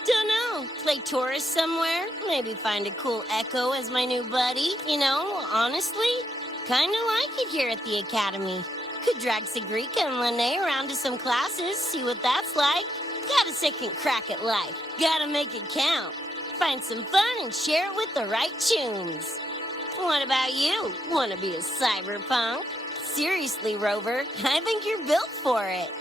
Dunno. Play tourist somewhere? Maybe find a cool Echo as my new buddy? You know, honestly, kinda like it here at the Academy. Could drag Sigrika and Lene around to some classes, see what that's like. Got a second crack at life. Gotta make it count. Find some fun and share it with the right tunes. What about you? Wanna be a cyberpunk? Seriously, Rover, I think you're built for it.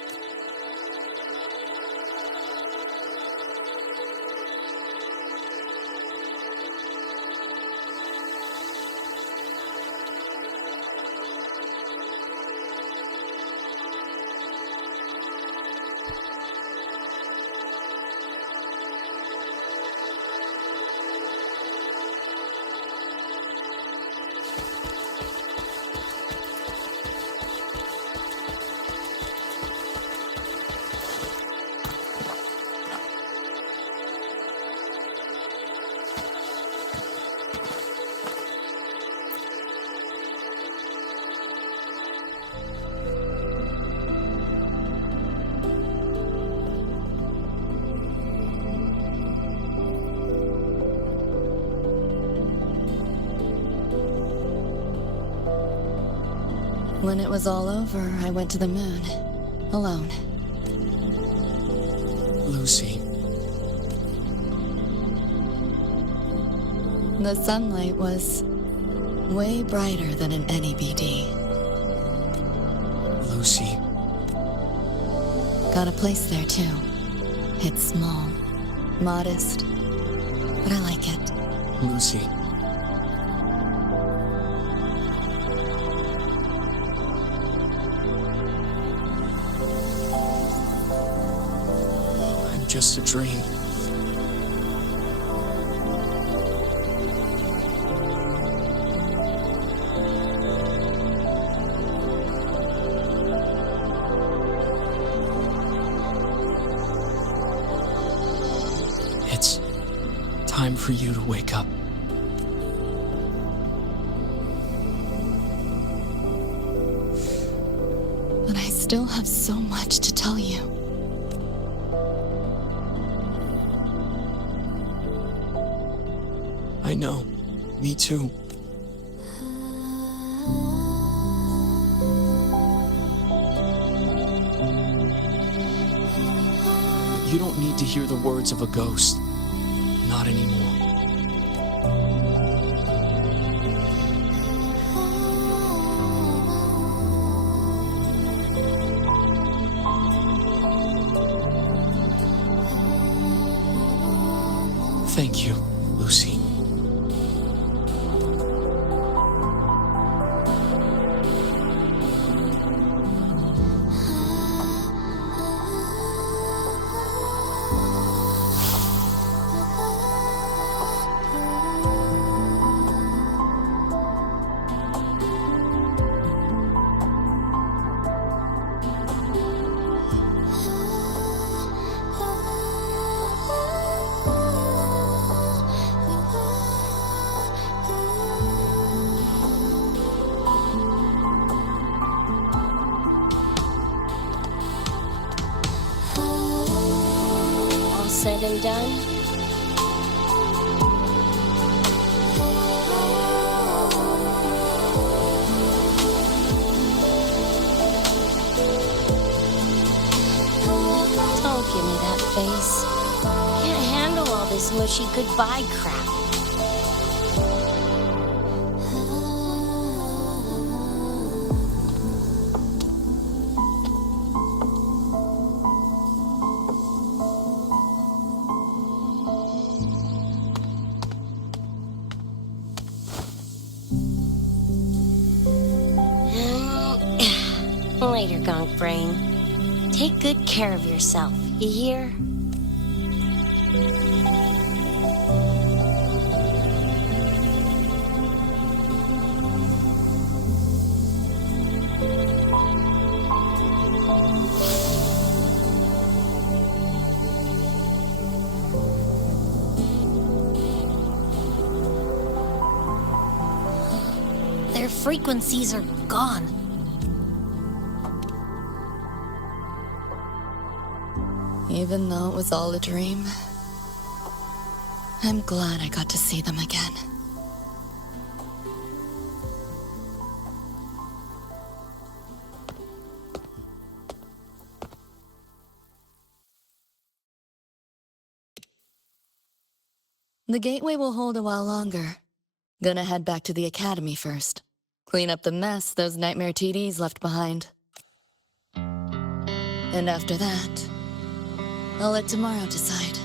When it was all over, I went to the moon. Alone. Lucy, The sunlight was way brighter than in any BD. Lucy, Got a place there too. It's small, modest, but I like it. Lucy. I'm just a dream. It's time for you to wake up. But I still have so much to tell you. I know. Me too. You don't need to hear the words of a ghost. Not anymore. Thank you, Lucy. done? Don't give me that face. Can't handle all this mushy goodbye crap. Later, Gonk Brain. Take good care of yourself, you hear? Their frequencies are gone. Even though it was all a dream, I'm glad I got to see them again. The gateway will hold a while longer. Gonna head back to the academy first. Clean up the mess those nightmare TDs left behind. And after that, I'll let tomorrow decide.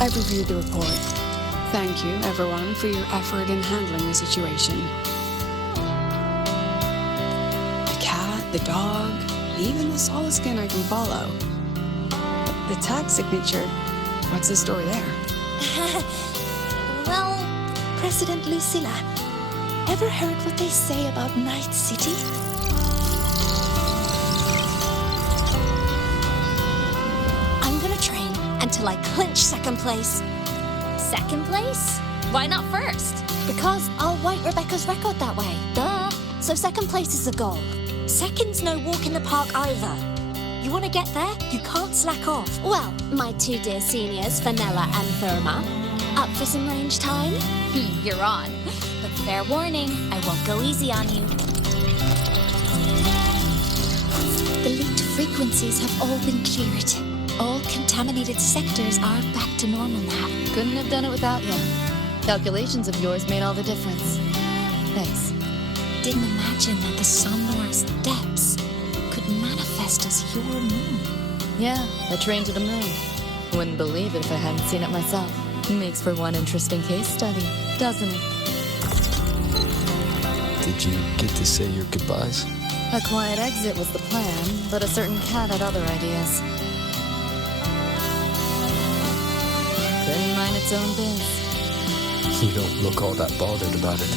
I've reviewed the report. Thank you, everyone, for your effort in handling the situation. The cat, the dog, even the solid skin I can follow. The tag signature, what's the story there? Well, President Lucilla, ever heard what they say about Night City? I'm gonna train until I clinch second place. Second place? Why not first? Because I'll wipe Rebecca's record that way. Duh. So second place is the goal. Second's no walk in the park either. You want to get there? You can't slack off. Well, my two dear seniors, Fenella and Therma. Up for some range time? You're on. But fair warning, I won't go easy on you. The leaked frequencies have all been cleared. All contaminated sectors are back to normal now. Couldn't have done it without you. Calculations of yours made all the difference. Thanks. Didn't imagine that the Somnor's depths could manifest as your moon. Yeah, a train to the moon. Wouldn't believe it if I hadn't seen it myself. Makes for one interesting case study, doesn't it? Did you get to say your goodbyes? A quiet exit was the plan, but a certain cat had other ideas. Couldn't mind its own biz. You don't look all that bothered about it.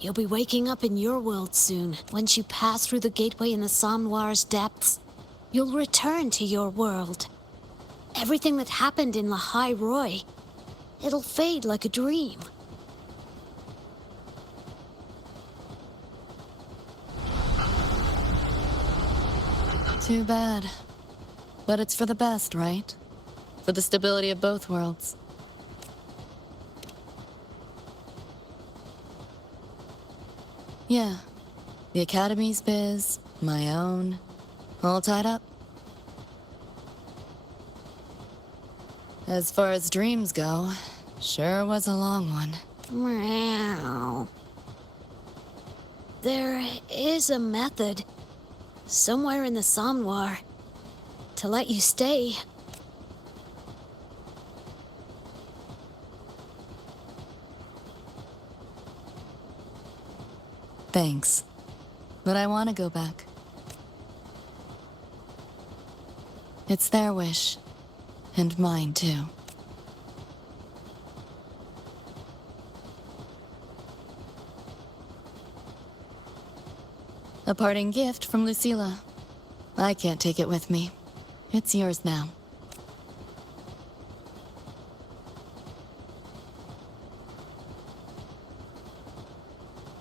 You'll be waking up in your world soon. Once you pass through the gateway in the Somnoir's depths, you'll return to your world. Everything that happened in La High Roy, it'll fade like a dream. Too bad. But it's for the best, right? For the stability of both worlds. Yeah. The Academy's biz, my own, all tied up. As far as dreams go, sure was a long one. Meow. There is a method somewhere in the Somnoir. to let you stay. Thanks. But I want to go back. It's their wish. And mine, too. A parting gift from Lucilla. I can't take it with me. It's yours now.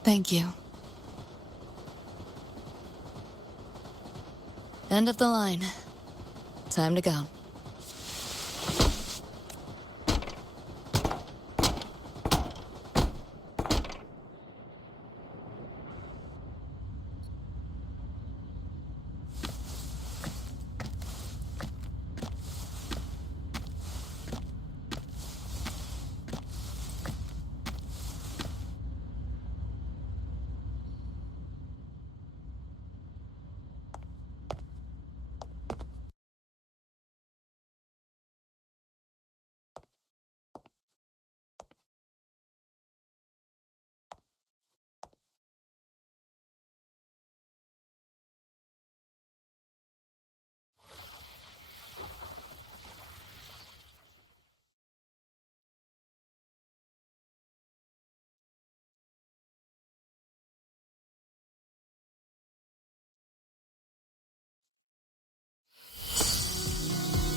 Thank you. End of the line. Time to go.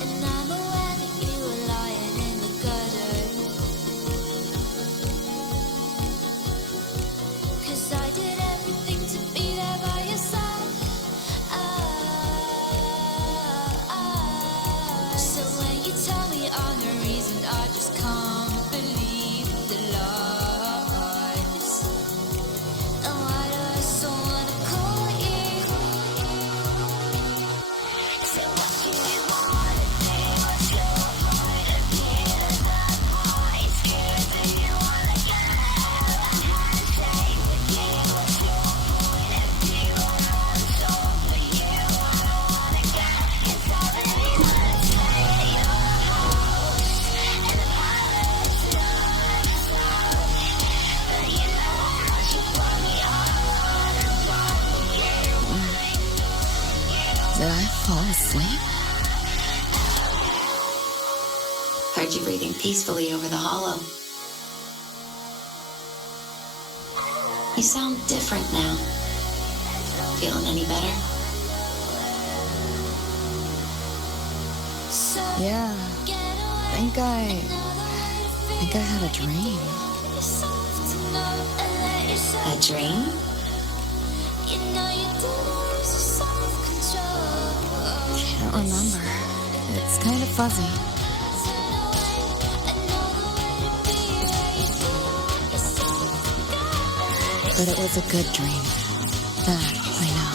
And I'm aware that you were lying in the gutter. 'Cause I did everything to be there by your side. So when you tell me I'm the reason, I just can't believe the lies. And why do I so wanna call you? So what do you wanna do? What's your point of view? That voice scared that you wanna get out. I can't say with you. What's your point of view? I'm not sold for you. I don't wanna get, 'cause I really wanna stay at your house. And the pilot's not slow. But you know how much you put me on and fuck you. Did I fall asleep? Heard you breathing peacefully over the hollow. You sound different now. Feeling any better? Yeah. Think I had a dream. A dream? Can't remember. It's kind of fuzzy. But it was a good dream. That I know.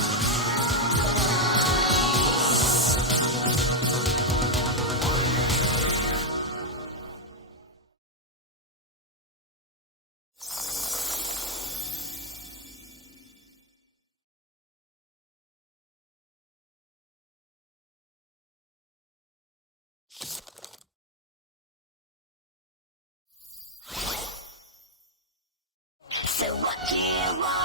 So what do you want?